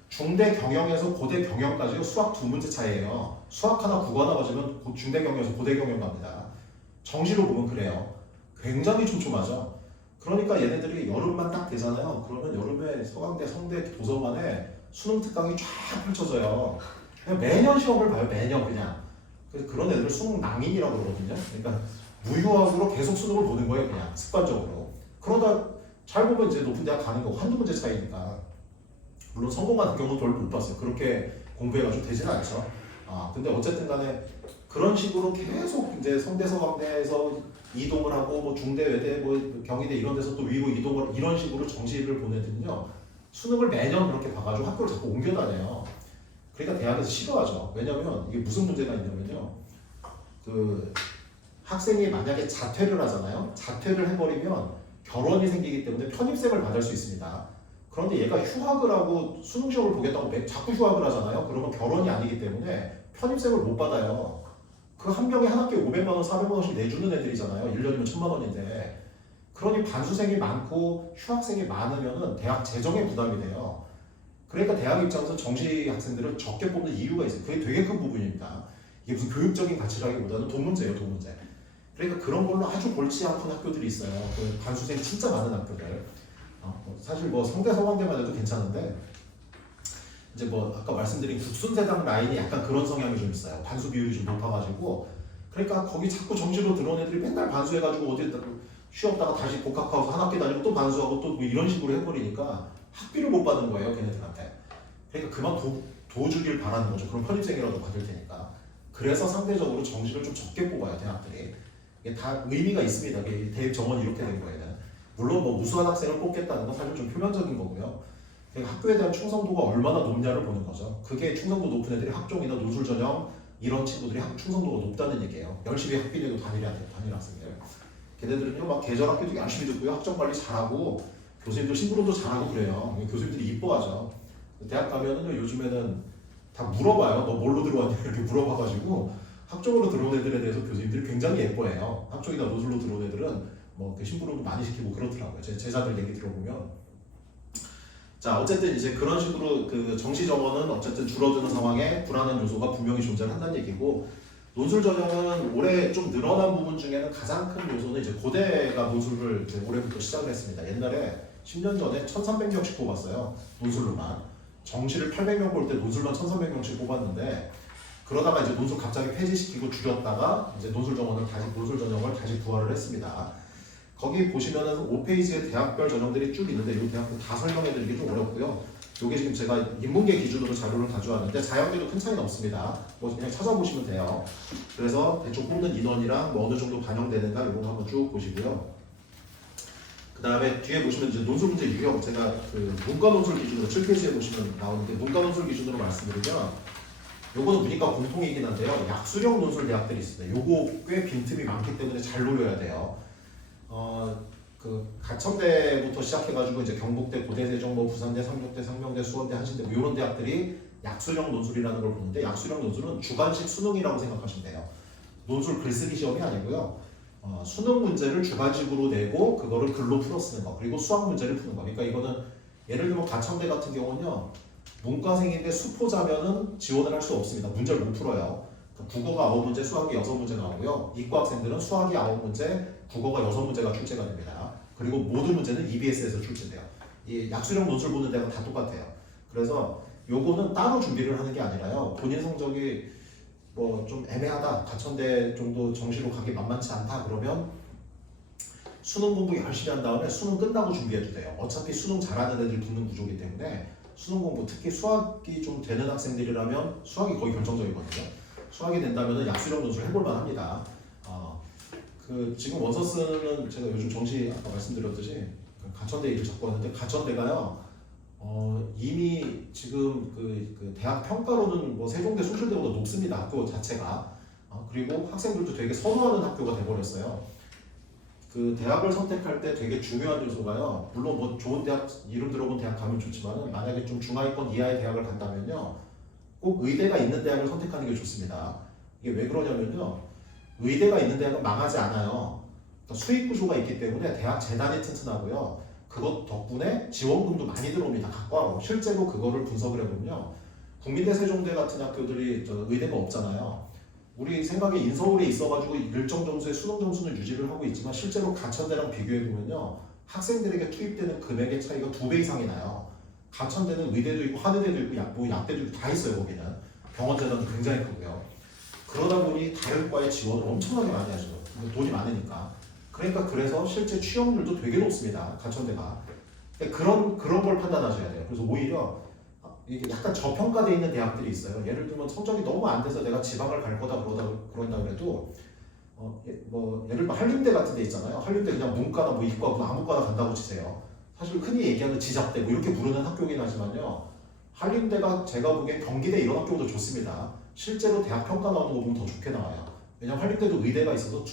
중대 경영에서 고대 경영까지요 수학 2문제 차이예요. 수학 하나 국어 하나 맞으면 중대 경영에서 고대 경영 갑니다. 정시로 보면 그래요. 굉장히 촘촘하죠. 그러니까 얘네들이 여름만 딱 되잖아요. 그러면 여름에 서강대, 성대 도서관에 수능 특강이 쫙 펼쳐져요. 그냥 매년 시험을 봐요. 매년 그냥. 그래서 그런 애들을 수능 낭인이라고 그러거든요. 그러니까 무유학으로 계속 수능을 보는 거예요. 그냥 습관적으로. 그러다 잘 보면 이제 높은 대학 가는 거 한두 문제 차이니까. 물론 성공하는 경우는 별로 못 봤어요. 그렇게 공부해가지고 되지는 않죠. 근데 어쨌든 간에 그런 식으로 계속 이제 성대 서강대에서 이동을 하고 뭐 중대 외대 뭐 경희대 이런 데서 또 위로 이동을 이런 식으로 정시를 보내더니요 수능을 매년 그렇게 봐가지고 학교를 자꾸 옮겨 다녀요. 그러니까 대학에서 싫어하죠. 왜냐면 이게 무슨 문제가 있냐면요 그 학생이 만약에 자퇴를 하잖아요. 자퇴를 해버리면 결혼이 생기기 때문에 편입생을 받을 수 있습니다. 그런데 얘가 휴학을 하고 수능 시험을 보겠다고 자꾸 휴학을 하잖아요. 그러면 결혼이 아니기 때문에 편입생을 못 받아요. 그 한 명이 한 학기에 500만 원, 400만 원씩 내주는 애들이잖아요. 1년이면 1000만 원인데. 그러니 반수생이 많고 휴학생이 많으면은 대학 재정에 부담이 돼요. 그러니까 대학 입장에서 정시 학생들을 적게 뽑는 이유가 있어요. 그게 되게 큰 부분입니다. 이게 무슨 교육적인 가치라기보다는 돈 문제예요, 돈 문제. 그러니까 그런 걸로 아주 골치 아픈 학교들이 있어요. 그 반수생이 진짜 많은 학교들. 사실 뭐 성대 서강대만 해도 괜찮은데 이제 뭐 아까 말씀드린 국순대당 라인이 약간 그런 성향이 좀 있어요. 반수 비율이 좀 높아가지고 그러니까 거기 자꾸 정시로 들어온 애들이 맨날 반수해가지고 어디 쉬었다가 다시 복학하고 한 학기 다니고 또 반수하고 또 뭐 이런 식으로 해버리니까 학비를 못 받는 거예요, 걔네들한테. 그러니까 그만 도주길 바라는 거죠. 그럼 편입생이라도 받을 테니까. 그래서 상대적으로 정시를 좀 적게 뽑아요, 대학들이. 이게 다 의미가 있습니다. 대입 정원이 이렇게 된 거에는. 물론 뭐 우수한 학생을 뽑겠다는 건 사실 좀 표면적인 거고요. 그러니까 학교에 대한 충성도가 얼마나 높냐를 보는 거죠. 그게 충성도 높은 애들이 학종이나 논술 전형 이런 친구들이 충성도가 높다는 얘기예요. 열심히 학비 내고 다니는 학생들. 걔네들은요 막 계절 학교도 열심히 듣고요, 학점 관리 잘하고 교수님들 심부름도 잘하고 그래요. 교수님들이 이뻐하죠. 대학 가면은요 요즘에는 다 물어봐요. 너 뭘로 들어왔냐 이렇게 물어봐가지고 학종으로 들어온 애들에 대해서 교수님들이 굉장히 예뻐해요. 학종이나 노술로 들어온 애들은 뭐 심부름도 많이 시키고 그렇더라고요. 제 제자들 얘기 들어보면. 자 어쨌든 이제 그런 식으로 그 정시 정원은 어쨌든 줄어드는 상황에 불안한 요소가 분명히 존재한다는 얘기고, 논술 전형은 올해 좀 늘어난 부분 중에는 가장 큰 요소는 이제 고대가 논술을 이제 올해부터 시작을 했습니다. 옛날에 10년 전에 1300명씩 뽑았어요. 논술로만. 정시를 800명 볼 때 논술만 1300명씩 뽑았는데 그러다가 이제 논술 갑자기 폐지시키고 줄였다가 이제 논술 전형을 다시 부활을 했습니다. 거기 보시면은 5페이지에 대학별 전형들이 쭉 있는데 이 대학도 다 설명해드리기 좀 어렵고요. 이게 지금 제가 인문계 기준으로 자료를 가져왔는데 자연계도 큰 차이는 없습니다. 뭐 그냥 찾아보시면 돼요. 그래서 대충 뽑는 인원이랑 뭐 어느 정도 반영되는가 이런 거 한번 쭉 보시고요. 그 다음에 뒤에 보시면 이제 논술 문제 유형, 제가 그 문과 논술 기준으로 7페이지에 보시면 나오는데 문과 논술 기준으로 말씀드리면 요거는 문이과 공통이긴 한데요. 약수령 논술 대학들이 있습니다. 요거 꽤 빈틈이 많기 때문에 잘 노려야 돼요. 그 가천대부터 시작해가지고 이제 경북대, 고대세종, 뭐 부산대, 상륙대, 상명대, 수원대, 한신대 뭐 이런 대학들이 약수령 논술이라는 걸 보는데 약수령 논술은 주관식 수능이라고 생각하시면 돼요. 논술 글쓰기 시험이 아니고요. 수능 문제를 주관식으로 내고 그거를 글로 풀어 쓰는 거, 그리고 수학 문제를 푸는 거. 그러니까 이거는 예를 들면 가천대 같은 경우는요. 문과생인데 수포자면은 지원을 할 수 없습니다. 문제를 못 풀어요. 국어가 9문제, 수학이 6문제 나오고요. 이과 학생들은 수학이 9문제, 국어가 6문제가 출제가 됩니다. 그리고 모든 문제는 EBS에서 출제돼요. 이 약수령 논술 보는 데가 다 똑같아요. 그래서 요거는 따로 준비를 하는 게 아니라요. 본인 성적이 뭐 좀 애매하다, 가천대 정도 정시로 가기 만만치 않다 그러면 수능 공부 열심히 한 다음에 수능 끝나고 준비해도 돼요. 어차피 수능 잘하는 애들 붙는 구조이기 때문에 수능 공부, 특히 수학이 좀 되는 학생들이라면 수학이 거의 결정적이거든요. 수학이 된다면 약수령 논술 해볼만 합니다. 그 지금 원서스는 제가 요즘 정시 아까 말씀드렸듯이 가천대 일을 잡고 왔는데 가천대가요 이미 지금 그 대학 평가로는 뭐 세종대, 숭실대보다 높습니다. 학교 자체가. 그리고 학생들도 되게 선호하는 학교가 돼버렸어요. 그 대학을 선택할 때 되게 중요한 요소가요. 물론 뭐 좋은 대학, 이름 들어본 대학 가면 좋지만은 만약에 좀 중하위권 이하의 대학을 간다면요, 꼭 의대가 있는 대학을 선택하는 게 좋습니다. 이게 왜 그러냐면요, 의대가 있는 대학은 망하지 않아요. 그러니까 수익 구조가 있기 때문에 대학 재단이 튼튼하고요. 그것 덕분에 지원금도 많이 들어옵니다. 각 과로. 실제로 그거를 분석을 해보면요, 국민대, 세종대 같은 학교들이 의대가 없잖아요. 우리 생각에 인서울에 있어가지고 일정 점수의 수능 점수는 유지를 하고 있지만 실제로 가천대랑 비교해보면요, 학생들에게 투입되는 금액의 차이가 2배 이상이 나요. 가천대는 의대도 있고 한의대도 있고 약대도 있고 다 있어요. 거기는 병원 재단도 굉장히 크고요. 그러다 보니 다른 과에 지원을 엄청나게 많이 하죠. 돈이 많으니까. 그러니까 그래서 실제 취업률도 되게 높습니다. 가천대가. 그런 걸 판단하셔야 돼요. 그래서 오히려 이게 약간 저평가되어 있는 대학들이 있어요. 예를 들면 성적이 너무 안 돼서 내가 지방을 갈 거다 그런다 그래도 뭐 예를 들면 한림대 같은 데 있잖아요. 한림대 그냥 문과나 뭐 이과 아무 과나 간다고 치세요. 사실 흔히 얘기하는 지잡대 뭐 이렇게 부르는 학교긴 하지만요, 한림대가 제가 보기엔 경기대 이런 학교보다 좋습니다. 실제로 대학 평가 나오는 거 보면 더 좋게 나와요. 왜냐면 한림대도 의대가 있어서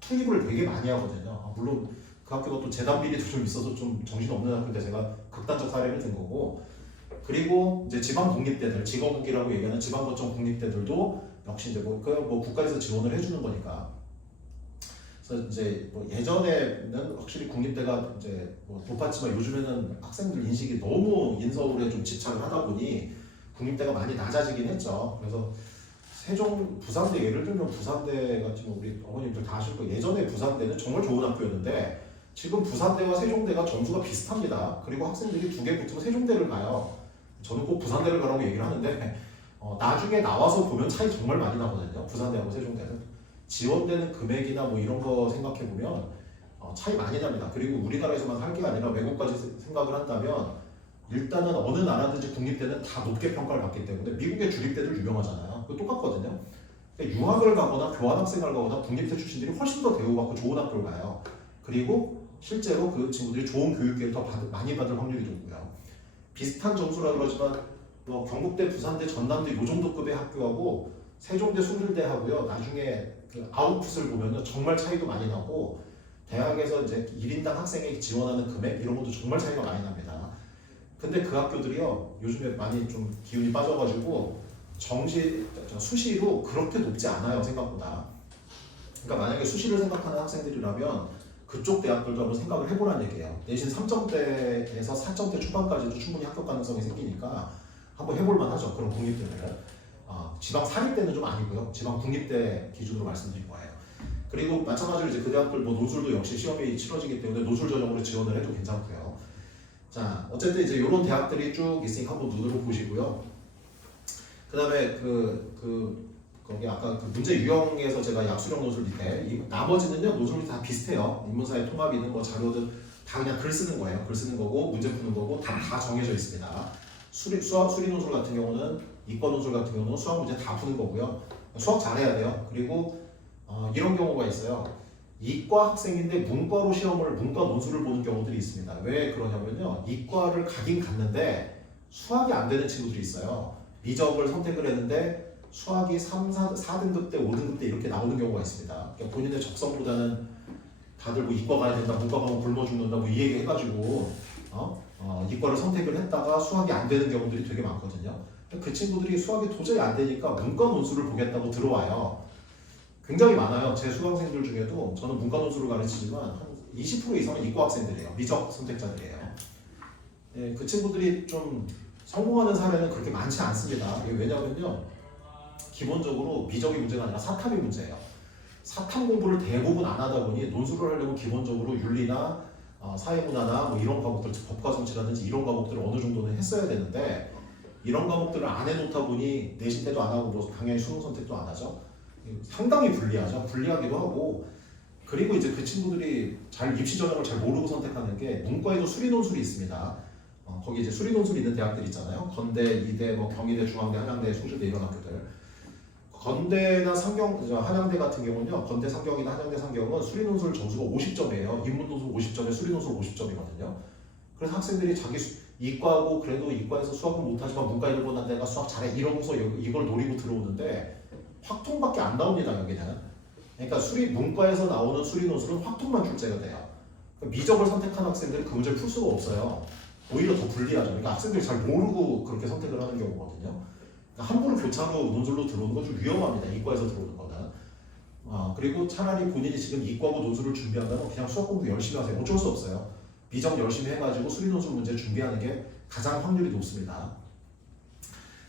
투입을 되게 많이 하거든요. 물론 그 학교가 또 재단 비리도 좀 있어서 좀 정신없는 학교인데 제가 극단적 사례를 든 거고, 그리고 이제 지방 공립대들, 직업국이라고 얘기하는 지방거점 공립대들도 역시 이제 뭐 국가에서 지원을 해주는 거니까. 그래서 이제 뭐 예전에는 확실히 국립대가 이제 뭐 높았지만 요즘에는 학생들 인식이 너무 인서울에 좀 집착을 하다 보니 국립대가 많이 낮아지긴 했죠. 그래서 세종 부산대, 예를 들면 부산대 같은 거 우리 어머님들 다 아실 거예요. 예전에 부산대는 정말 좋은 학교였는데 지금 부산대와 세종대가 점수가 비슷합니다. 그리고 학생들이 두 개 붙으면 세종대를 가요. 저는 꼭 부산대를 가라고 얘기를 하는데 나중에 나와서 보면 차이 정말 많이 나거든요. 부산대하고 세종대는 지원되는 금액이나 뭐 이런 거 생각해 보면 차이 많이 납니다. 그리고 우리나라에서만 할 게 아니라 외국까지 생각을 한다면 일단은 어느 나라든지 국립대는 다 높게 평가를 받기 때문에 미국의 주립대들 유명하잖아요. 그거 똑같거든요. 그러니까 유학을 가거나 교환학생을 가거나 국립대 출신들이 훨씬 더 대우받고 좋은 학교를 가요. 그리고 실제로 그 친구들이 좋은 교육기회를 더 많이 받을 확률이 높고요. 비슷한 점수라 그러지만 뭐 경북대, 부산대, 전남대 요 정도 급의 학교하고 세종대, 숭실대하고요. 나중에 그 아웃풋을 보면은 정말 차이도 많이 나고 대학에서 이제 1인당 학생에게 지원하는 금액 이런 것도 정말 차이가 많이 납니다. 근데 그 학교들이요 요즘에 많이 좀 기운이 빠져가지고 수시로 그렇게 높지 않아요 생각보다. 그러니까 만약에 수시를 생각하는 학생들이라면 그쪽 대학들도 한번 생각을 해보라는 얘기예요. 내신 3점대에서 4점대 초반까지도 충분히 합격 가능성이 생기니까 한번 해볼만 하죠. 그런 국립대는. 지방 사립대는 좀 아니고요. 지방 국립대 기준으로 말씀드린 거예요. 그리고 마찬가지로 이제 그 대학들 뭐 노술도 역시 시험이 치러지기 때문에 노술 전형으로 지원을 해도 괜찮고요. 자, 어쨌든 이제 이런 대학들이 쭉 있으니까 한번 눈으로 보시고요. 그다음에 거기 아까 그 문제 유형에서 제가 약수령 노술 밑에 나머지는요 노술이 다 비슷해요. 인문사의 통합이든 뭐 자료든 다 그냥 글 쓰는 거예요. 글 쓰는 거고 문제 푸는 거고 다 정해져 있습니다. 수리 노술 같은 경우는 이과 노술 같은 경우는 수학 문제 다 푸는 거고요. 수학 잘해야 돼요. 그리고 이런 경우가 있어요. 이과 학생인데 문과 논술을 보는 경우들이 있습니다. 왜 그러냐면요. 이과를 가긴 갔는데 수학이 안 되는 친구들이 있어요. 미적을 선택을 했는데 수학이 4등급 때 5등급 때 이렇게 나오는 경우가 있습니다. 그러니까 본인의 적성보다는 다들 뭐 이과 가야 된다, 문과 가면 굶어 죽는다 뭐 이 얘기 해가지고 이과를 선택을 했다가 수학이 안 되는 경우들이 되게 많거든요. 그 친구들이 수학이 도저히 안 되니까 문과 논술을 보겠다고 들어와요. 굉장히 많아요. 제 수강생들 중에도 저는 문과 논술을 가르치지만 한 20% 이상은 이과 학생들이에요. 미적 선택자들이에요. 네, 그 친구들이 좀 성공하는 사례는 그렇게 많지 않습니다. 왜냐면요. 기본적으로 미적이 문제가 아니라 사탐이 문제예요. 사탐 공부를 대부분 안 하다 보니 논술을 하려면 기본적으로 윤리나 사회문화나 뭐 이런 과목들, 법과 정치라든지 이런 과목들을 어느 정도는 했어야 되는데 이런 과목들을 안 해놓다 보니 내신 때도 안 하고 뭐 당연히 수능 선택도 안 하죠. 상당히 불리하죠. 불리하기도 하고 그리고 이제 그 친구들이 잘 입시 전형을 잘 모르고 선택하는 게 문과에도 수리 논술이 있습니다. 거기 이제 수리 논술이 있는 대학들 있잖아요. 건대, 이대, 뭐 경희대, 중앙대, 한양대, 숭실대 이런 학교들. 건대나 한양대 같은 경우는요. 건대 상경이나 한양대 상경은 수리 논술 점수가 50점이에요. 인문 논술 50점에 수리 논술 50점이거든요. 그래서 학생들이 자기 이과고 그래도 이과에서 수학은 못하지만 문과를 보는 데가 수학 잘해 이러고서 이걸 노리고 들어오는데 확통밖에 안 나옵니다. 여기는. 그러니까 문과에서 나오는 수리 논술은 확통만 출제가 돼요. 그러니까 미적을 선택한 학생들은 그 문제를 풀 수가 없어요. 오히려 더 불리하죠. 그러니까 학생들이 잘 모르고 그렇게 선택을 하는 경우거든요. 그러니까 함부로 교차로 논술로 들어오는 건 좀 위험합니다. 이과에서 들어오는 거는. 그리고 차라리 본인이 지금 이과고 논술을 준비한다면 그냥 수학 공부 열심히 하세요. 어쩔 수 없어요. 미적 열심히 해가지고 수리 논술 문제 준비하는 게 가장 확률이 높습니다.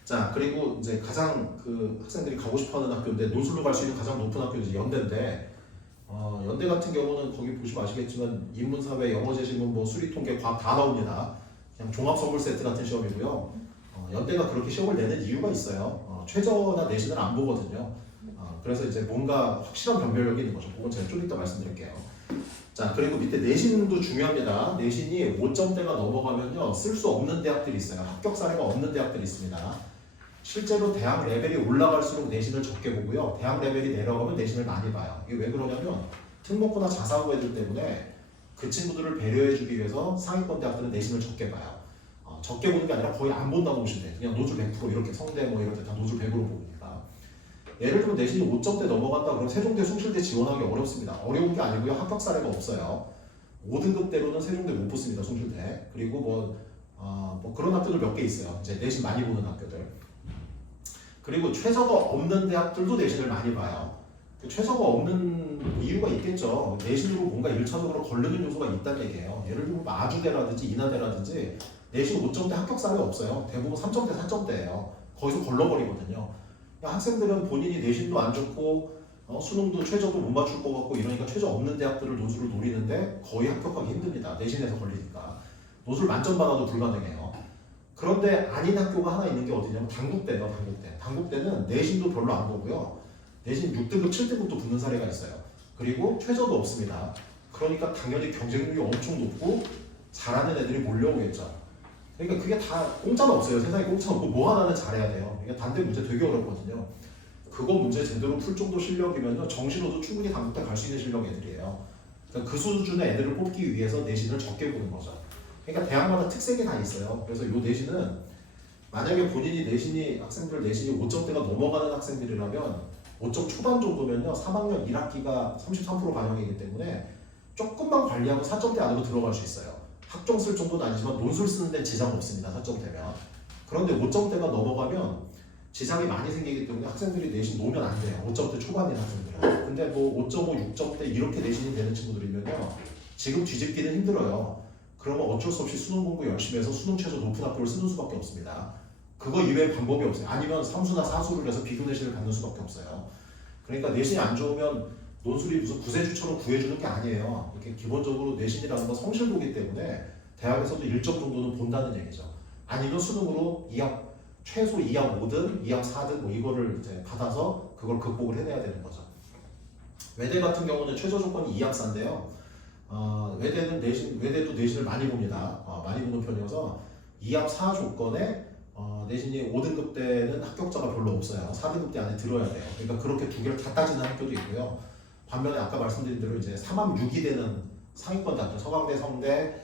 자, 그리고 이제 가장 그 학생들이 가고 싶어하는 학교인데 논술로 갈 수 있는 가장 높은 학교는 이제 연대인데 연대 같은 경우는 거기 보시면 아시겠지만 인문사회, 영어제시문, 뭐 수리통계, 과학 다 나옵니다. 그냥 종합선물 세트 같은 시험이고요. 연대가 그렇게 시험을 내는 이유가 있어요. 최저나 내신을 안 보거든요. 그래서 이제 뭔가 확실한 변별력이 있는 거죠. 그건 제가 좀 이따 말씀드릴게요. 자, 그리고 밑에 내신도 중요합니다. 내신이 5점대가 넘어가면요 쓸 수 없는 대학들이 있어요. 합격 사례가 없는 대학들이 있습니다. 실제로 대학 레벨이 올라갈수록 내신을 적게 보고요. 대학 레벨이 내려가면 내신을 많이 봐요. 이게 왜 그러냐면 특목고나 자사고 애들 때문에 그 친구들을 배려해주기 위해서 상위권 대학들은 내신을 적게 봐요. 적게 보는 게 아니라 거의 안 본다고 보시면 돼요. 그냥 노출 100% 이렇게 성대 뭐 이럴 때 다 노출 100으로 보니까. 예를 들면 내신이 5점대 넘어간다 그러면 세종대, 숭실대 지원하기 어렵습니다. 어려운 게 아니고요. 합격 사례가 없어요. 5등급대로는 세종대 못 붙습니다. 송실대. 그리고 뭐 그런 학교들 몇 개 있어요. 이제 내신 많이 보는 학교들. 그리고 최저가 없는 대학들도 내신을 많이 봐요. 최저가 없는 이유가 있겠죠. 내신으로 뭔가 1차적으로 걸르는 요소가 있다는 얘기예요. 예를 들면 아주대라든지 인하대라든지 내신 5점대 합격사례 없어요. 대부분 3점대, 4점대예요. 거기서 걸러버리거든요. 그러니까 학생들은 본인이 내신도 안 좋고 수능도 최저도 못 맞출 것 같고 이러니까 최저 없는 대학들을 노수를 노리는데 거의 합격하기 힘듭니다. 내신에서 걸리니까. 노수를 만점 받아도 불가능해요. 그런데 아닌 학교가 하나 있는 게 어디냐면 단국대예요. 단국대. 단국대는 내신도 별로 안 보고요. 내신 6등급, 7등급도 붙는 사례가 있어요. 그리고 최저도 없습니다. 그러니까 당연히 경쟁률이 엄청 높고 잘하는 애들이 몰려오겠죠. 그러니까 그게 다 공짜는 없어요. 세상에 공짜 없고 뭐 하나는 잘해야 돼요. 그러니까 단대 문제 되게 어렵거든요. 그거 문제 제대로 풀 정도 실력이면요 정시로도 충분히 단국대 갈 수 있는 실력 애들이에요. 그러니까 그 수준의 애들을 뽑기 위해서 내신을 적게 보는 거죠. 그러니까 대학마다 특색이 다 있어요. 그래서 이 내신은 만약에 본인이 학생들 내신이 5점대가 넘어가는 학생들이라면 5점 초반 정도면요 3학년 1학기가 33% 반영이기 때문에 조금만 관리하고 4점대 안으로 들어갈 수 있어요. 학종 쓸 정도는 아니지만 논술 쓰는 데 지장 없습니다. 4점대면. 그런데 5점대가 넘어가면 지장이 많이 생기기 때문에 학생들이 내신 놓으면 안 돼요. 5점대 초반인 학생들은. 근데 뭐 5.5, 6점대 이렇게 내신이 되는 친구들이면요 지금 뒤집기는 힘들어요. 그러면 어쩔 수 없이 수능 공부 열심히 해서 수능 최저 높은 학교를 쓰는 수밖에 없습니다. 그거 이외에 방법이 없어요. 아니면 삼수나 사수를 해서 비교 내신을 받는 수밖에 없어요. 그러니까 내신이 안 좋으면 논술이 무슨 구세주처럼 구해주는 게 아니에요. 이렇게 기본적으로 내신이라는 건 성실도기 때문에 대학에서도 일정 정도는 본다는 얘기죠. 아니면 수능으로 최소 2학 5등, 2학 4등 뭐 이거를 이제 받아서 그걸 극복을 해내야 되는 거죠. 외대 같은 경우는 최저 조건이 2학 4인데요. 외대도 내신을 많이 봅니다. 많이 보는 편이어서 2합 4 조건에 내신이 5등급 때는 합격자가 별로 없어요. 4등급 때 안에 들어야 돼요. 그러니까 그렇게 두 개를 다 따지는 학교도 있고요. 반면에 아까 말씀드린 대로 이제 3합 6이 되는 상위권 대학교, 서강대, 성대,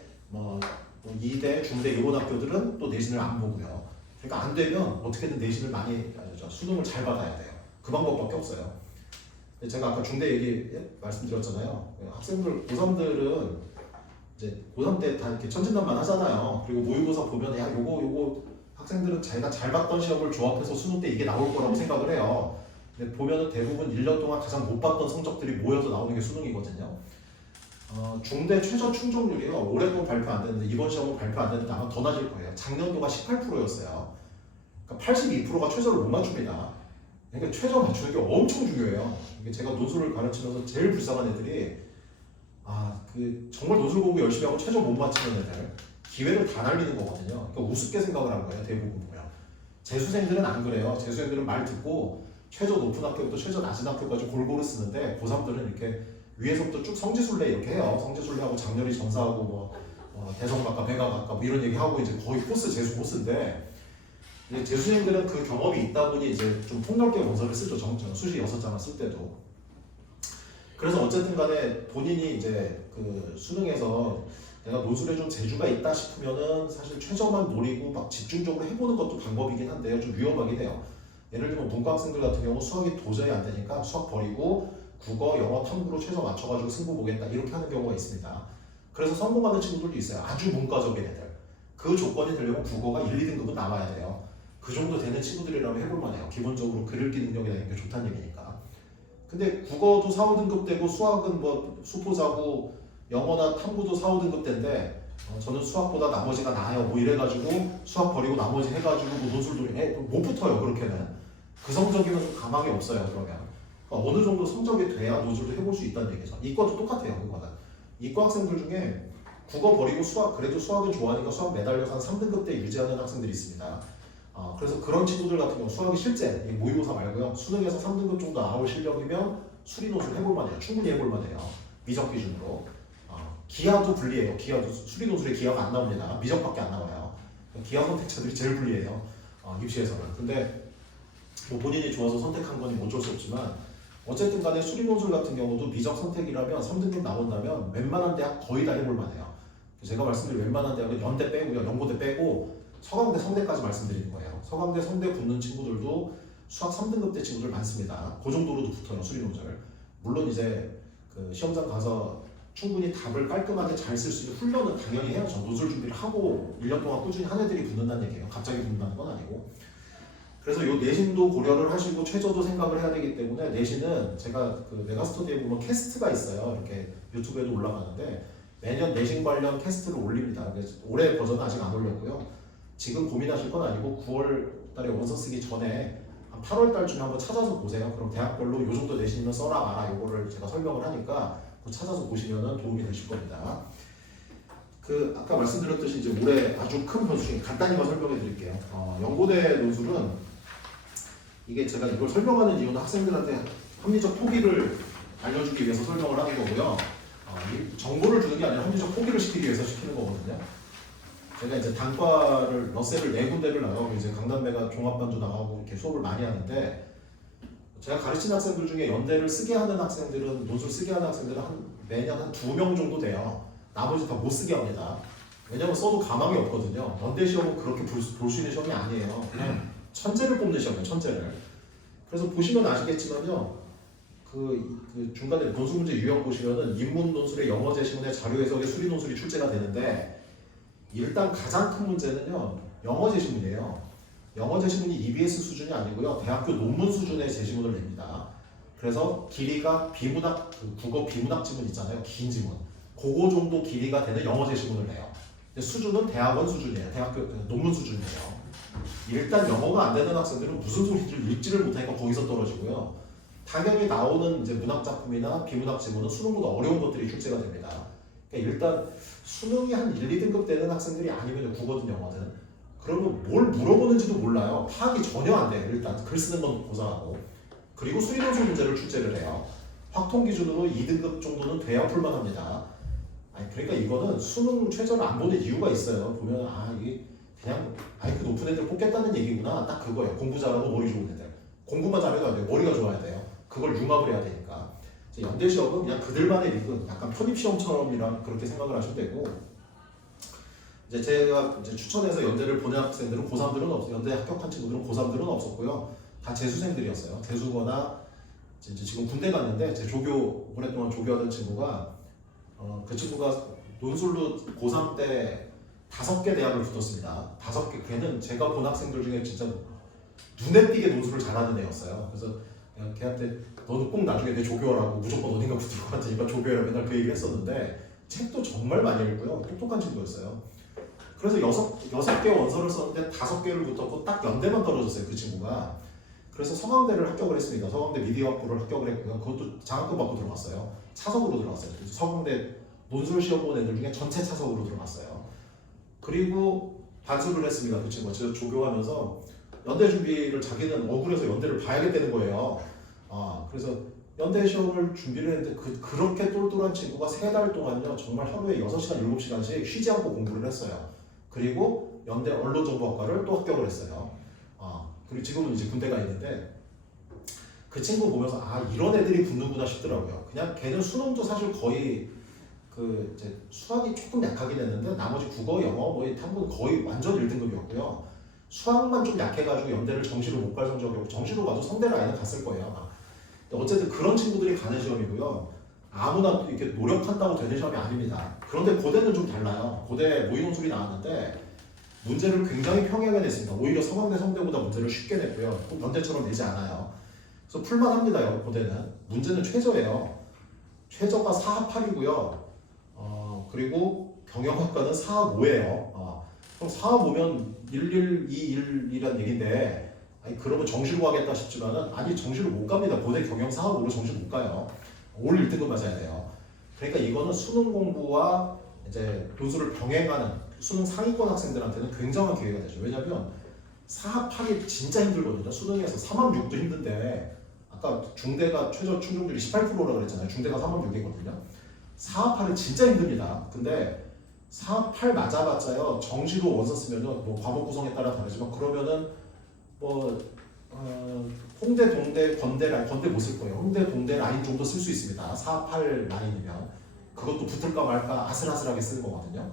이대, 중대 이런 학교들은 또 내신을 안 보고요. 그러니까 안 되면 어떻게든 내신을 많이 수능을 잘 받아야 돼요. 그 방법밖에 없어요. 제가 아까 중대 얘기 말씀드렸잖아요. 학생들 고3들은 이제 고3 때 다 이렇게 천진난만 하잖아요. 그리고 모의고사 보면 야 요거 학생들은 자기가 잘 봤던 시험을 조합해서 수능 때 이게 나올 거라고 생각을 해요. 근데 보면은 대부분 1년 동안 가장 못 봤던 성적들이 모여서 나오는 게 수능이거든요. 중대 최저 충족률이요. 올해도 발표 안 됐는데 이번 시험은 발표 안 됐는데 아마 더 낮을 거예요. 작년도가 18%였어요. 그러니까 82%가 최저를 못 맞춥니다. 그러니까 최저 맞추는 게 엄청 중요해요. 이게 제가 논술을 가르치면서 제일 불쌍한 애들이 정말 논술 공부 열심히 하고 최저 못 맞추는 애들 기회를 다 날리는 거거든요. 그러니까 우습게 생각을 한 거예요. 대부분 보면. 재수생들은 안 그래요. 재수생들은 말 듣고 최저 높은 학교부터 최저 낮은 학교까지 골고루 쓰는데 고3들은 이렇게 위에서부터 쭉 성지순례 이렇게 해요. 성지순례하고 장렬히 전사하고 대성각과 백악각과 뭐 이런 얘기하고 이제 거의 코스 재수 코스인데 이제 재수생들은 그 경험이 있다 보니 이제 좀 폭넓게 원서를 쓰죠. 수시 6장을 쓸 때도. 그래서 어쨌든 간에 본인이 이제 그 수능에서 내가 논술에 좀 재주가 있다 싶으면은 사실 최저만 노리고 막 집중적으로 해보는 것도 방법이긴 한데요. 좀 위험하긴 해요. 예를 들면 문과 학생들 같은 경우 수학이 도저히 안 되니까 수학 버리고 국어, 영어, 탐구로 최저 맞춰가지고 승부 보겠다 이렇게 하는 경우가 있습니다. 그래서 성공하는 친구들도 있어요. 아주 문과적인 애들. 그 조건이 되려면 국어가 1, 2등급은 나와야 돼요. 그 정도 되는 친구들이라면 해볼만 해요. 기본적으로 글 읽기 능력이나 이런 게 좋다는 얘기니까. 근데 국어도 4, 5등급 되고 수학은 뭐 수포자고 영어나 탐구도 4, 5등급 대인데 저는 수학보다 나머지가 나아요. 뭐 이래가지고 수학 버리고 나머지 해가지고 뭐 논술도 못 붙어요. 그렇게는. 그 성적이면 좀 가망이 없어요. 그러면. 그러니까 어느 정도 성적이 돼야 논술도 해볼 수 있다는 얘기죠. 이과도 똑같아요. 그거는. 이과 학생들 중에 국어 버리고 수학, 그래도 수학은 좋아하니까 수학 매달려서 한 3등급 때 유지하는 학생들이 있습니다. 그래서 그런 친구들 같은 경우 수학이 실제 모의고사 말고요. 수능에서 3등급 정도 나올 실력이면 수리 논술 해볼 만해요. 충분히 해볼 만해요. 미적 기준으로. 기하도 불리해요. 기하도 수리 논술에 기하가 안 나옵니다. 미적밖에 안 나와요. 기하 선택자들이 제일 불리해요. 입시에서는. 근데 뭐 본인이 좋아서 선택한 건 어쩔 수 없지만 어쨌든 간에 수리 논술 같은 경우도 미적 선택이라면 3등급 나온다면 웬만한 대학 거의 다 해볼 만해요. 제가 말씀드린 웬만한 대학은 연대 빼고요. 연고대 빼고 서강대, 성대까지 말씀드리는 거예요. 서강대, 성대 붙는 친구들도 수학 3등급 대 친구들 많습니다. 그 정도로도 붙어요. 수리 논술. 물론 이제 그 시험장 가서 충분히 답을 깔끔하게 잘 쓸 수 있는 훈련은 당연히 해야죠. 논술 준비를 하고 1년 동안 꾸준히 한 애들이 붙는다는 얘기예요. 갑자기 붙는다는 건 아니고. 그래서 이 내신도 고려를 하시고 최저도 생각을 해야 되기 때문에 내신은 제가 그 메가스터디에 보면 캐스트가 있어요. 이렇게 유튜브에도 올라가는데 매년 내신 관련 캐스트를 올립니다. 올해 버전은 아직 안 올렸고요. 지금 고민하실 건 아니고 9월 달에 원서 쓰기 전에 한 8월 달쯤에 한번 찾아서 보세요. 그럼 대학별로 요 정도 내신이면 써라 마라 요거를 제가 설명을 하니까 찾아서 보시면 도움이 되실 겁니다. 그 아까 말씀드렸듯이 이제 올해 아주 큰 변수 중에 간단히만 설명해 드릴게요. 연고대 논술은 이게 제가 이걸 설명하는 이유는 학생들한테 합리적 포기를 알려주기 위해서 설명을 하는 거고요. 정보를 주는 게 아니라 합리적 포기를 시키기 위해서 시키는 거거든요. 제가 이제 단과를 러셀을 4군데를 나가고 이제 강남대가 종합반도 나가고 이렇게 수업을 많이 하는데 제가 가르친 학생들 중에 연대를 쓰게 하는 학생들은 논술 쓰게 하는 학생들은 매년 한 2명 정도 돼요. 나머지 다 못 쓰게 합니다. 왜냐면 써도 가망이 없거든요. 연대 시험은 그렇게 볼 수 있는 시험이 아니에요. 그냥 천재를 뽑는 시험이에요. 천재를. 그래서 보시면 아시겠지만요. 그 중간에 논술 문제 유형 보시면은 인문 논술의 영어 제시문의 자료 해석의 수리 논술이 출제가 되는데 일단 가장 큰 문제는요. 영어 제시문이에요. 영어 제시문이 EBS 수준이 아니고요. 대학교 논문 수준의 제시문을 냅니다. 그래서 길이가 비문학, 국어 비문학 지문 있잖아요. 긴 지문. 그거 정도 길이가 되는 영어 제시문을 내요. 근데 수준은 대학원 수준이에요. 대학교 논문 수준이에요. 일단 영어가 안 되는 학생들은 무슨 소리를 읽지를 못하니까 거기서 떨어지고요. 당연히 나오는 이제 문학 작품이나 비문학 지문은 수능보다 어려운 것들이 출제가 됩니다. 그러니까 일단 수능이 한 1, 2등급 되는 학생들이 아니면 국어든 영어든 그러면 뭘 물어보는지도 몰라요. 파악이 전혀 안 돼요. 일단 글 쓰는 건 고사하고. 그리고 수리논술 문제를 출제를 해요. 확통 기준으로 2등급 정도는 돼야 풀만합니다. 그러니까 이거는 수능 최저를 안 보는 이유가 있어요. 보면 이게 그냥 그 높은 애들 뽑겠다는 얘기구나. 딱 그거예요. 공부 잘하고 머리 좋은 애들. 공부만 잘해도 안 돼요. 머리가 좋아야 돼요. 그걸 융합을 해야 되니까. 연대 시험은 그냥 그들만의 리그, 약간 편입 시험처럼이랑 그렇게 생각을 하시면 되고. 이제 제가 이제 추천해서 연대를 보낸 학생들은 고3들은 없어요. 연대 합격한 친구들은 고3들은 없었고요. 다 재수생들이었어요. 재수거나 이제 지금 군대 갔는데 제 조교 오랫동안 조교하던 친구가 그 친구가 논술로 고3 때 5개 대학을 붙었습니다. 5개. 걔는 제가 본 학생들 중에 진짜 눈에 띄게 논술을 잘하는 애였어요. 그래서 걔한테 너는 꼭 나중에 내 조교하라고 무조건 어딘가 붙을 것 같으니까 조교해라 맨날 그 얘기를 했었는데 책도 정말 많이 읽고요. 똑똑한 친구였어요. 그래서 6개 원서를 썼는데 5개를 붙었고 딱 연대만 떨어졌어요. 그 친구가. 그래서 서강대를 합격을 했습니다. 서강대 미디어학부를 합격을 했고요. 그것도 장학금 받고 들어갔어요. 차석으로 들어갔어요. 서강대 논술 시험 본 애들 중에 전체 차석으로 들어갔어요. 그리고 반수를 했습니다. 그 친구가. 제가 조교하면서 연대 준비를 자기는 억울해서 연대를 봐야겠다는 거예요. 그래서 연대 시험을 준비를 했는데 그렇게 똘똘한 친구가 3달 동안요. 정말 하루에 6시간, 7시간씩 쉬지 않고 공부를 했어요. 그리고 연대 언론정보학과를 또 합격을 했어요. 그리고 지금은 이제 군대가 있는데 그 친구 보면서 이런 애들이 붙는구나 싶더라고요. 그냥 걔는 수능도 사실 거의 이제 수학이 조금 약하긴 했는데 나머지 국어, 영어, 탐구는 거의 완전 1등급이었고요. 수학만 좀 약해가지고 연대를 정시로 못 갈 성적이었고 정시로 가도 성대를 아예 갔을 거예요. 아마. 어쨌든 그런 친구들이 가는 시험이고요. 아무나 이렇게 노력한다고 되는 시험이 아닙니다. 그런데 고대는 좀 달라요. 고대 모의논술이 나왔는데 문제를 굉장히 평행하게 냈습니다. 오히려 서강대, 성대보다 문제를 쉽게 냈고요. 꼭 연대처럼 내지 않아요. 그래서 풀만합니다. 고대는. 문제는 최저예요. 최저가 4합8이고요. 그리고 경영학과는 4합 5예요. 그럼 4합 5면 11, 21이란 얘기인데 그러면 정시로 가겠다 싶지만은 정시로 못 갑니다. 고대 경영 4합 5로 정시 못 가요. 올 1등급 맞아야 돼요. 그러니까 이거는 수능 공부와 이제 논술을 병행하는 수능 상위권 학생들한테는 굉장한 기회가 되죠. 왜냐면 4합 8이 진짜 힘들거든요. 수능에서 3합 6도 힘든데 아까 중대가 최저 충족률이 18%라고 그랬잖아요. 중대가 3합 6이거든요. 4합 8은 진짜 힘듭니다. 근데 4합 8 맞아봤자요. 정시로 원서 쓰면은 과목 구성에 따라 다르지만 그러면은 홍대, 동대, 건대 못 쓸 거예요. 홍대, 동대 라인 정도 쓸 수 있습니다. 4합 8 라인이면 그것도 붙을까 말까 아슬아슬하게 쓰는 거거든요.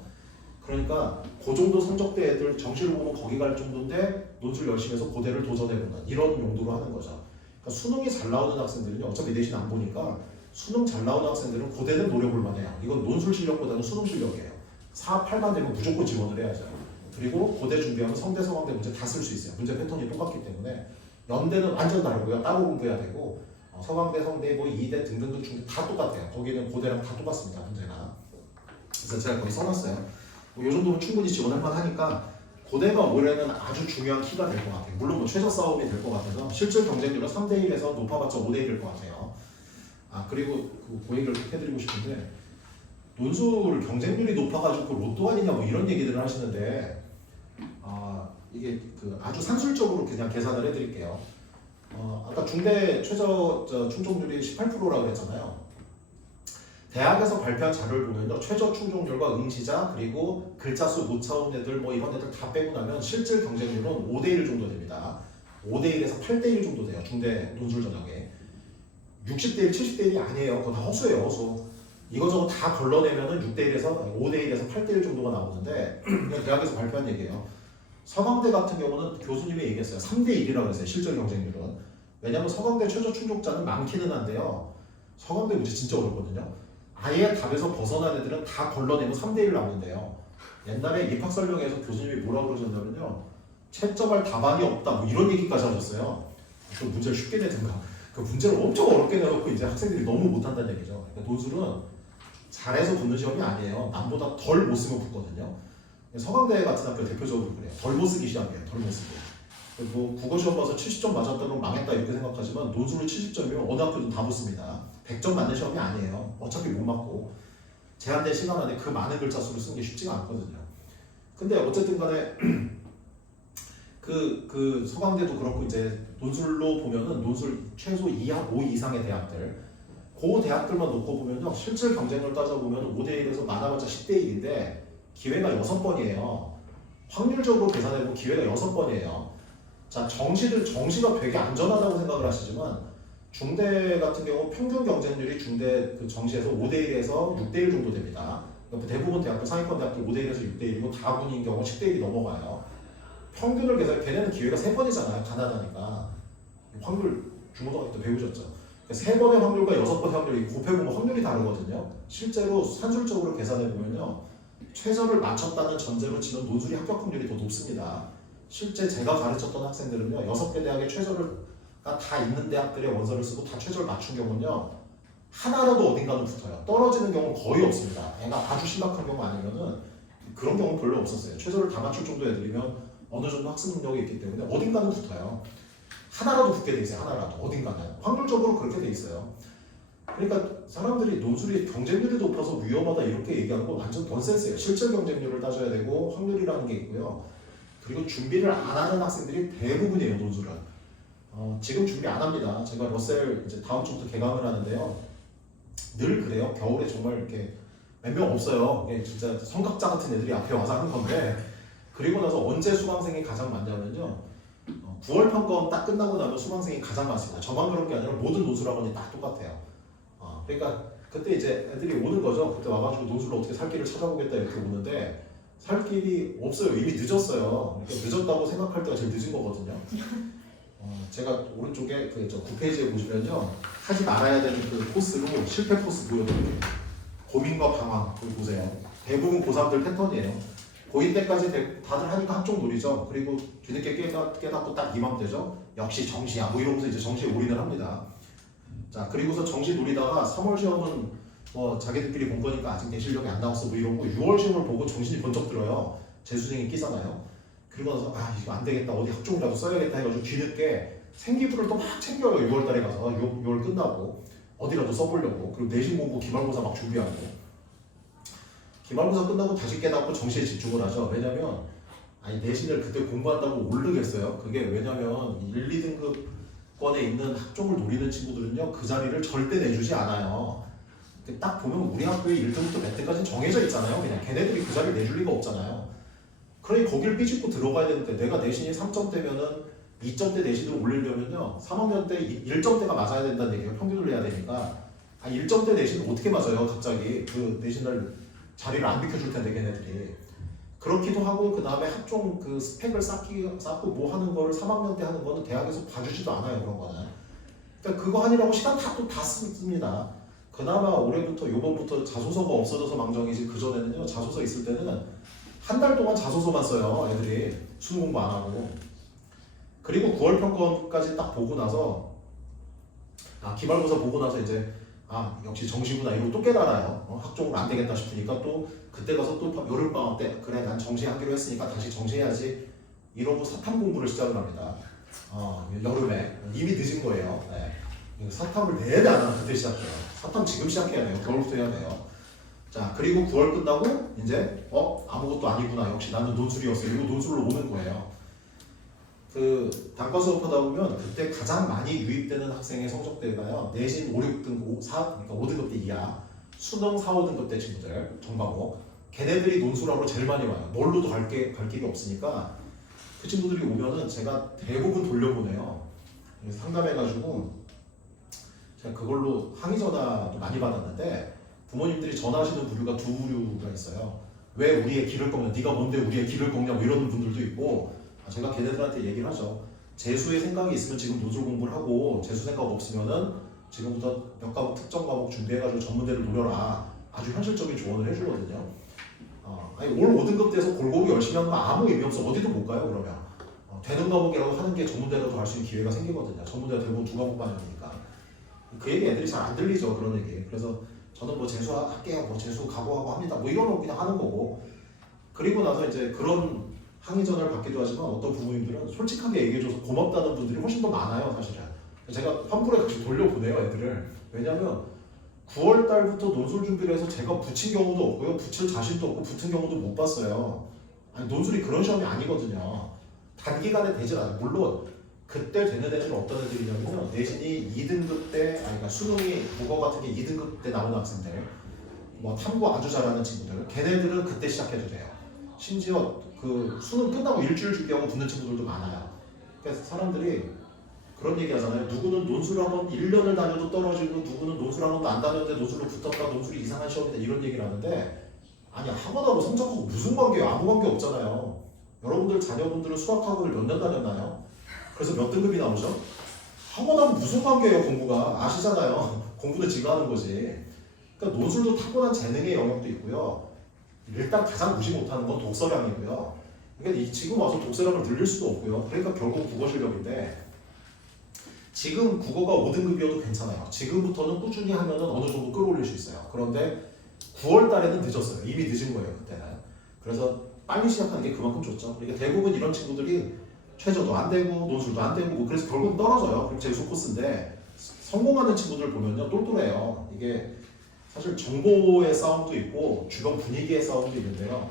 그러니까 그 정도 성적대 애들 정시로 보면 거기 갈 정도인데 논술 열심히 해서 고대를 도전해보는 이런 용도로 하는 거죠. 그러니까 수능이 잘 나오는 학생들은요. 어차피 내신 안 보니까 수능 잘 나오는 학생들은 고대는 노려볼 만해요. 이건 논술 실력보다는 수능 실력이에요. 4, 8반 되면 무조건 지원을 해야죠. 그리고 고대 준비하면 성대, 서강대 문제 다 쓸 수 있어요. 문제 패턴이 똑같기 때문에. 연대는 완전 다르고요. 따로 공부해야 되고 서강대, 성대, 뭐 이대 등등등 중대 다 똑같아요. 거기는 고대랑 다 똑같습니다. 문제가. 그래서 제가 거기 써놨어요. 이 정도면 충분히 지원할 만하니까 고대가 올해는 아주 중요한 키가 될 것 같아요. 물론 뭐 최저 싸움이 될 것 같아서 실질 경쟁률은 3대1에서 높아봤자 5대1일 것 같아요. 그리고 그 얘기를 해드리고 싶은데 논술 경쟁률이 높아가지고 로또 아니냐 뭐 이런 얘기들을 하시는데 이게 그 아주 산술적으로 그냥 계산을 해드릴게요. 아까 중대 최저 충족률이 18%라고 그랬잖아요. 대학에서 발표한 자료를 보면요, 최저 충족률과 응시자 그리고 글자 수 못 차온 애들 뭐 이런 애들 다 빼고 나면 실질 경쟁률은 5대1 정도 됩니다. 5대1에서 8대1 정도 돼요. 중대 논술 전형에 60대1, 70대1이 아니에요. 그거 다 허수예요, 허수. 이거저거 다 걸러내면은 6대1에서 5대1에서 8대1 정도가 나오는데 그냥 대학에서 발표한 얘기예요. 서강대 같은 경우는 교수님이 얘기했어요. 3대1이라고 했어요. 실질 경쟁률은. 왜냐면 서강대 최저 충족자는 많기는 한데요. 서강대 문제 진짜 어렵거든요. 아예 답에서 벗어난 애들은 다 걸러내면 3대1 나오는데요. 옛날에 입학설명회에서 교수님이 뭐라고 그러셨냐면요. 채점할 답안이 없다 뭐 이런 얘기까지 하셨어요. 그 문제를 쉽게 내든가. 그 문제를 엄청 어렵게 내놓고 이제 학생들이 너무 못한다는 얘기죠. 그러니까 논술은 잘해서 붙는 시험이 아니에요. 남보다 덜 못 쓰면 붙거든요. 서강대 같은 학교 대표적으로 그래요. 덜 못 쓰기 시험이에요. 덜 못 쓰기. 뭐 국어 시험 봐서 70점 맞았다면 망했다 이렇게 생각하지만 논술은 70점이면 어느 학교든 다 붙습니다. 100점 맞는 시험이 아니에요. 어차피 못 맞고 제한된 시간 안에 그 많은 글자 수를 쓰는 게 쉽지가 않거든요. 근데 어쨌든 간에 그 서강대도 그렇고 이제 논술로 보면은 논술 최소 2학 5 이상의 대학들 그 대학들만 놓고 보면요. 실질 경쟁을 따져보면 5대1에서 많아봤자 10대1인데 기회가 6번이에요. 확률적으로 계산해보면 기회가 6번이에요. 자, 정시가 되게 안전하다고 생각을 하시지만 중대 같은 경우 평균 경쟁률이 중대 그 정시에서 5대1에서 6대1 정도 됩니다. 대부분 대학교 상위권 대학들 5대1에서 6대1이고 다분인 경우 10대1이 넘어가요. 평균을 계산 걔네는 기회가 3번이잖아요. 가난하니까. 확률 중고등학교 때 배우셨죠. 3번의 확률과 6번의 확률이 곱해보면 확률이 다르거든요. 실제로 산술적으로 계산해보면요. 최저를 맞췄다는 전제로 치면 논술이 합격 확률이 더 높습니다. 실제 제가 가르쳤던 학생들은요. 6개 대학의 최저가 다 있는 대학들의 원서를 쓰고 다 최저를 맞춘 경우는요. 하나라도 어딘가는 붙어요. 떨어지는 경우는 거의 없습니다. 애가 아주 심각한 경우 아니면은 그런 경우는 별로 없었어요. 최저를 다 맞출 정도 애들이면 어느 정도 학습 능력이 있기 때문에 어딘가는 붙어요. 하나라도 붙게 돼 있어요. 하나라도 어딘가는 확률적으로 그렇게 돼 있어요. 그러니까 사람들이 논술이 경쟁률이 높아서 위험하다 이렇게 얘기하는 건 완전 넌센스예요. 실질 경쟁률을 따져야 되고 확률이라는 게 있고요. 그리고 준비를 안 하는 학생들이 대부분이에요. 논술은 지금 준비 안 합니다. 제가 러셀 이제 다음 주부터 개강을 하는데요. 늘 그래요. 겨울에 정말 이렇게 몇 명 없어요. 진짜 성각자 같은 애들이 앞에 와서 하는 건데 그리고 나서 언제 수강생이 가장 많냐면요. 9월 평가원 딱 끝나고 나면 수강생이 가장 많습니다. 저만 그런 게 아니라 모든 논술학원이 다 똑같아요. 그러니까 그때 이제 애들이 오는 거죠. 그때 와가지고 논술로 어떻게 살 길을 찾아보겠다 이렇게 오는데 살 길이 없어요. 이미 늦었어요. 그러니까 늦었다고 생각할 때가 제일 늦은 거거든요. 제가 오른쪽에 그 9페이지에 보시면요. 하지 말아야 되는 그 코스로 실패 코스 보여드릴게요. 고민과 방황 그거 보세요. 대부분 고3들 패턴이에요. 고2 때까지 다들 하니까 한쪽 놀이죠. 그리고 뒤늦게 깨닫고 딱 이맘때죠. 역시 정시야. 뭐 이러면서 이제 정시에 올인을 합니다. 자, 그리고서 정시 노리다가 3월 시험은 뭐 자기들끼리 본 거니까 아직 내 실력이 안 나왔어 뭐 이러고 6월 시험을 보고 정신이 번쩍 들어요. 재수생이 끼잖아요. 그리고 나서 이거 안 되겠다. 어디 학종이라도 써야겠다 해가지고 뒤늦게 생기부를 또 막 챙겨요. 6월 달에 가서 6월 끝나고 어디라도 써보려고. 그리고 내신 공부 기말고사 막 준비하고 기말고사 끝나고 다시 깨닫고 정시에 집중을 하죠. 왜냐면 내신을 그때 공부한다고 모르겠어요. 그게 왜냐면 1, 2등급권에 있는 학종을 노리는 친구들은요. 그 자리를 절대 내주지 않아요. 딱 보면 우리 학교에 1등부터 몇 등까지는 정해져 있잖아요. 그냥 걔네들이 그 자리를 내줄 리가 없잖아요. 그러니 거길 삐집고 들어가야 되는데 내가 내신이 3점대면은 2점대 내신을 올리려면요. 3학년 때 1점대가 맞아야 된다는 얘기예요. 평균을 내야 되니까 1점대 내신을 어떻게 맞아요 갑자기. 그 내신을 자리를 안 비켜줄 텐데 걔네들이. 그렇기도 하고 그 다음에 학종 그 스펙을 쌓고 뭐 하는 거를 3학년 때 하는 거는 대학에서 봐주지도 않아요. 그런 거는. 그러니까 그거 하느라고 시간 다 씁니다. 그나마 올해부터 요번부터 자소서가 없어져서 망정이지 그전에는요 자소서 있을 때는 한 달 동안 자소서만 써요 애들이 수능 공부 안 하고. 그리고 9월 평가원까지 딱 보고 나서 기말고사 보고 나서 이제 역시 정시구나 이러고 또 깨달아요. 학종으로 안 되겠다 싶으니까 또 그때 가서 또 여름방학 때 그래 난 정시하기로 했으니까 다시 정시해야지 이러고 사탐 공부를 시작을 합니다. 여름에 이미 늦은 거예요. 네. 사탐을 내내 안 하면 그때 시작해요. 사탐 지금 시작해야 돼요. 겨울부터 해야 돼요. 자 그리고 9월 끝나고 이제 아무것도 아니구나 역시 나는 논술이었어 이러고 논술로 오는 거예요. 그 단과 수업하다 보면 그때 가장 많이 유입되는 학생의 성적대가요 내신 5, 6등급, 4, 그러니까 5등급 대 이하 수능 4, 5등급 대 친구들 전과목 걔네들이 논술하러 제일 많이 와요. 뭘로도 갈 길이 없으니까 그 친구들이 오면은 제가 대부분 돌려보내요. 상담해가지고 제가 그걸로 항의 전화도 많이 받았는데 부모님들이 전화하시는 부류가 두 부류가 있어요. 왜 우리의 길을 꺾냐, 네가 뭔데 우리의 길을 꺾냐 뭐 이런 분들도 있고 제가 걔네들한테 얘기를 하죠. 재수의 생각이 있으면 지금 논술 공부를 하고 재수 생각 없으면은 지금부터 몇 과목 특정 과목 준비해가지고 전문대를 노려라. 아주 현실적인 조언을 해주거든요. 올 5등급 돼서 골고루 열심히 하는 거 아무 의미 없어. 어디도 못 가요 그러면. 되는 과목이라고 하는 게 전문대라도 갈 수 있는 기회가 생기거든요. 전문대가 대부분 2과목 반영이니까. 그 얘기 애들이 잘 안 들리죠 그런 얘기. 그래서 저는 뭐 재수할게요, 뭐 재수 각오하고 합니다. 뭐 이런 거 그냥 하는 거고. 그리고 나서 이제 그런 항의 전화를 받기도 하지만 어떤 부모님들은 솔직하게 얘기해줘서 고맙다는 분들이 훨씬 더 많아요 사실은. 제가 환불에 같이 돌려보내요 애들을. 왜냐면 9월 달부터 논술 준비를 해서 제가 붙인 경우도 없고요 붙일 자신도 없고 붙은 경우도 못 봤어요. 논술이 그런 시험이 아니거든요. 단기간에 되질 않아요. 물론 그때 되는 애들은 어떤 애들이냐면요 내신이 2등급 때 그러니까 수능이 국어 같은 게 2등급 때 나오는 학생들 뭐 탐구 아주 잘하는 친구들 걔네들은 그때 시작해도 돼요. 심지어 그 수능 끝나고 일주일 준비하고 붙는 친구들도 많아요. 그래서 사람들이 그런 얘기 하잖아요. 누구는 논술학원 1년을 다녀도 떨어지고 누구는 논술학원도 안 다녔는데 논술로 붙었다 논술이 이상한 시험이다 이런 얘기를 하는데 아니 학원하고 성적하고 무슨 관계예요. 아무 관계 없잖아요. 여러분들 자녀분들은 수학학원을 몇 년 다녔나요? 그래서 몇 등급이 나오죠? 학원하고 무슨 관계예요 공부가. 아시잖아요. 공부는 지가 하는 거지. 그러니까 논술도 타고난 재능의 영역도 있고요. 일단 가장 무시 못하는 건 독서량이고요. 그러니까 지금 와서 독서량을 늘릴 수도 없고요. 그러니까 결국 국어 실력인데 지금 국어가 5등급이어도 괜찮아요. 지금부터는 꾸준히 하면 어느 정도 끌어올릴 수 있어요. 그런데 9월 달에는 늦었어요. 이미 늦은 거예요 그때는. 그래서 빨리 시작하는 게 그만큼 좋죠. 그러니까 대부분 이런 친구들이 최저도 안 되고 논술도 안 되고 뭐 그래서 결국은 떨어져요. 그럼 재수 코스인데 성공하는 친구들 보면요 똘똘해요. 이게 사실 정보의 싸움도 있고 주변 분위기의 싸움도 있는데요.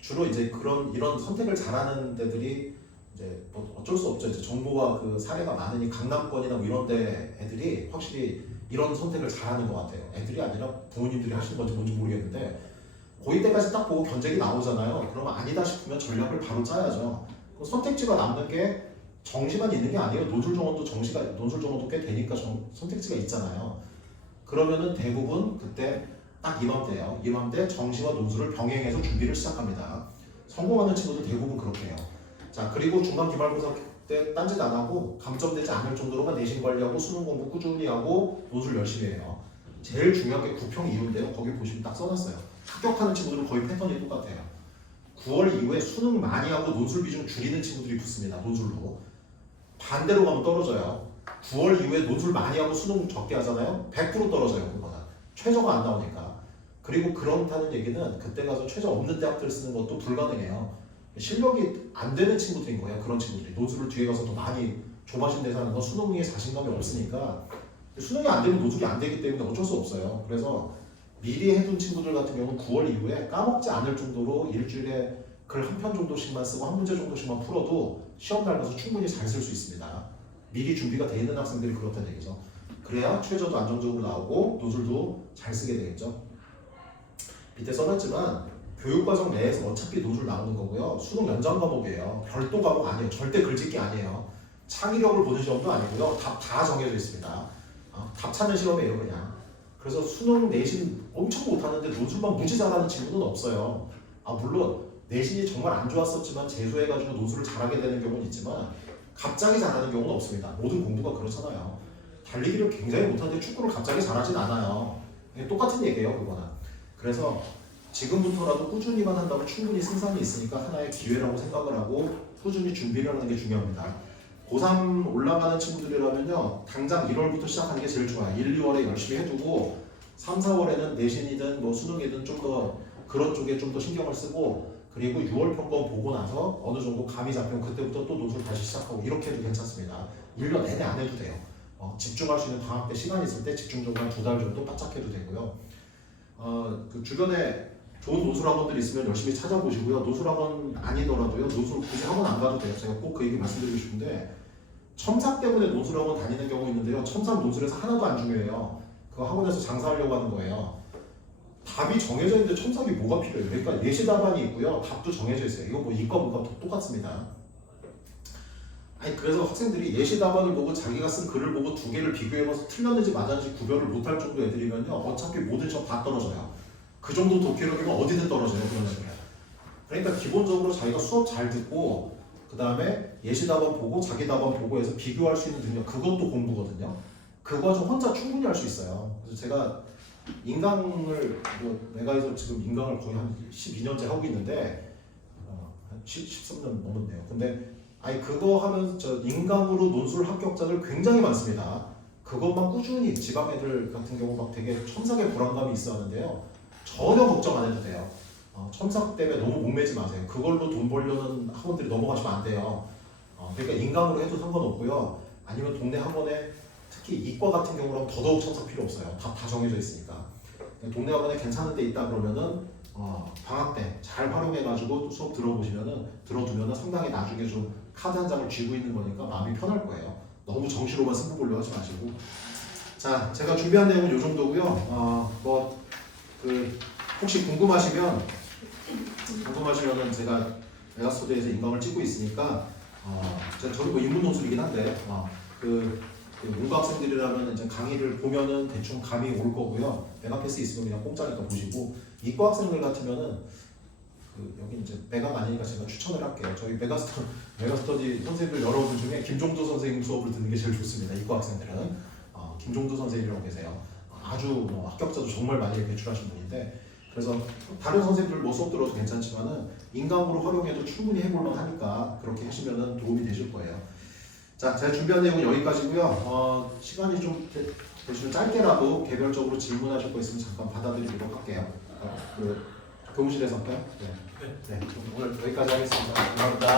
주로 이제 이런 선택을 잘하는 데들이 이제 뭐 어쩔 수 없죠. 이제 정보와 그 사례가 많으니 강남권이나 뭐 이런 데 애들이 확실히 이런 선택을 잘하는 것 같아요. 애들이 아니라 부모님들이 하시는 건지 뭔지 모르겠는데 고2 때까지 딱 보고 견적이 나오잖아요. 그러면 아니다 싶으면 전략을 바로 짜야죠. 선택지가 남는 게 정시만 있는 게 아니에요. 논술 정원도 꽤 되니까 선택지가 있잖아요. 그러면은 대부분 그때 딱 이맘때예요. 이맘때 정시와 논술을 병행해서 준비를 시작합니다. 성공하는 친구들 대부분 그렇게 해요. 자 그리고 중간 기말고사 때 딴짓 안 하고 감점되지 않을 정도로만 내신 관리하고 수능 공부 꾸준히 하고 논술 열심히 해요. 제일 중요한 게 구평 이유인데요. 거기 보시면 딱 써놨어요. 합격하는 친구들은 거의 패턴이 똑같아요. 9월 이후에 수능 많이 하고 논술 비중 줄이는 친구들이 붙습니다. 논술로. 반대로 가면 떨어져요. 9월 이후에 논술 많이 하고 수능 적게 하잖아요. 100% 떨어져요. 그거는. 최저가 안 나오니까. 그리고 그렇다는 얘기는 그때 가서 최저 없는 대학들 쓰는 것도 불가능해요. 실력이 안 되는 친구들인 거예요. 그런 친구들이. 논술을 뒤에 가서 더 많이 조바심 내서 하는 건 수능에 자신감이 없으니까 수능이 안 되면 논술이 안 되기 때문에 어쩔 수 없어요. 그래서 미리 해둔 친구들 같은 경우는 9월 이후에 까먹지 않을 정도로 일주일에 글 한 편 정도씩만 쓰고 한 문제 정도씩만 풀어도 시험 날 가서 충분히 잘 쓸 수 있습니다. 미리 준비가 돼 있는 학생들이 그렇다는 얘기죠. 그래야 최저도 안정적으로 나오고 논술도 잘 쓰게 되겠죠. 밑에 써놨지만 교육과정 내에서 어차피 논술 나오는 거고요. 수능 연장 과목이에요. 별도 과목 아니에요. 절대 글짓기 아니에요. 창의력을 보는 시험도 아니고요. 답 다 정해져 있습니다. 답 찾는 시험이에요 그냥. 그래서 수능 내신 엄청 못하는데 논술만 무지 잘하는 친구는 없어요. 물론 내신이 정말 안 좋았었지만 재수해가지고 논술을 잘하게 되는 경우는 있지만 갑자기 잘하는 경우는 없습니다. 모든 공부가 그렇잖아요. 달리기를 굉장히 못하는데 축구를 갑자기 잘하진 않아요. 똑같은 얘기예요, 그거는. 그래서 지금부터라도 꾸준히만 한다면 충분히 승산이 있으니까 하나의 기회라고 생각을 하고 꾸준히 준비를 하는 게 중요합니다. 고3 올라가는 친구들이라면요, 당장 1월부터 시작하는 게 제일 좋아요. 1, 2월에 열심히 해두고 3, 4월에는 내신이든 뭐 수능이든 좀 더 그런 쪽에 좀 더 신경을 쓰고, 그리고 6월 평가 보고 나서 어느 정도 감이 잡히면 그때부터 또 논술 다시 시작하고 이렇게 해도 괜찮습니다. 1년 내내 안 해도 돼요. 집중할 수 있는 방학 때 시간이 있을 때 집중적으로 한 2달 정도 바짝 해도 되고요. 그 주변에 좋은 논술학원들이 있으면 열심히 찾아보시고요. 논술학원 아니더라도요, 논술 굳이 학원 안 가도 돼요. 제가 꼭 그 얘기 말씀드리고 싶은데, 첨삭 때문에 논술학원 다니는 경우 있는데요. 첨삭 논술에서 하나도 안 중요해요. 그 학원에서 장사하려고 하는 거예요. 답이 정해져 있는데 첨삭이 뭐가 필요해요? 그러니까 예시 답안이 있고요. 답도 정해져 있어요. 이거 뭐 이과 문과 똑같습니다. 아니 그래서 학생들이 예시 답안을 보고 자기가 쓴 글을 보고 두 개를 비교해봐서 틀렸는지 맞았는지 구별을 못할 정도 애들이면요, 어차피 모든 시험 다 떨어져요. 그 정도 독해력이면 어디든 떨어져요, 그런 애들은. 그러니까 기본적으로 자기가 수업 잘 듣고 그 다음에 예시 답안 보고 자기 답안 보고 해서 비교할 수 있는 능력, 그것도 공부거든요. 그 과정 혼자 충분히 할 수 있어요. 그래서 제가 인강을 내가에서 지금 인강을 거의 한 12년째 하고 있는데 한 13년 넘었네요. 근데 아니 그거 하면 저 인강으로 논술 합격자들 굉장히 많습니다. 그것만 꾸준히 지방 애들 같은 경우 막 되게 첨삭의 불안감이 있어 하는데요. 전혀 걱정 안 해도 돼요. 첨삭 때문에 너무 목매지 마세요. 그걸로 돈 벌려는 학원들이 넘어가시면 안 돼요. 그러니까 인강으로 해도 상관없고요. 아니면 동네 학원에 특히 이과 같은 경우는 더더욱 첨삭 필요 없어요. 다 정해져 있으니까. 동네 학원에 괜찮은 데 있다 그러면은 방학 때 잘 활용해가지고 수업 들어두면은 상당히 나중에 좀 카드 한 장을 쥐고 있는 거니까 마음이 편할 거예요. 너무 정시로만 승부 보려고 하지 마시고. 자, 제가 준비한 내용은 이 정도고요. 혹시 궁금하시면은 제가 메가스터디에서 인강을 찍고 있으니까 저는 뭐 인문 논술이긴 한데 문과 학생들이라면 이제 강의를 보면은 대충 감이 올 거고요. 메가패스 있으면 그냥 공짜니까 보시고, 이과 학생들 같으면은 여기 이제 메가가 아니니까 제가 추천을 할게요. 저희 메가스터디 선생님들 여러분 중에 김종도 선생님 수업을 듣는 게 제일 좋습니다. 이과 학생들은 김종도 선생님이라고 계세요. 아주 합격자도 정말 많이 배출하신 분인데, 그래서 다른 선생님들 뭐 수업 들어도 괜찮지만은 인강으로 활용해도 충분히 해볼만 하니까 그렇게 하시면은 도움이 되실 거예요. 자, 제가 준비한 내용은 여기까지고요. 시간이 좀 되시면 짧게라도 개별적으로 질문하실 거 있으면 잠깐 받아드리도록 할게요. 교무실에서 할까요? 네. 오늘 여기까지 하겠습니다. 감사합니다.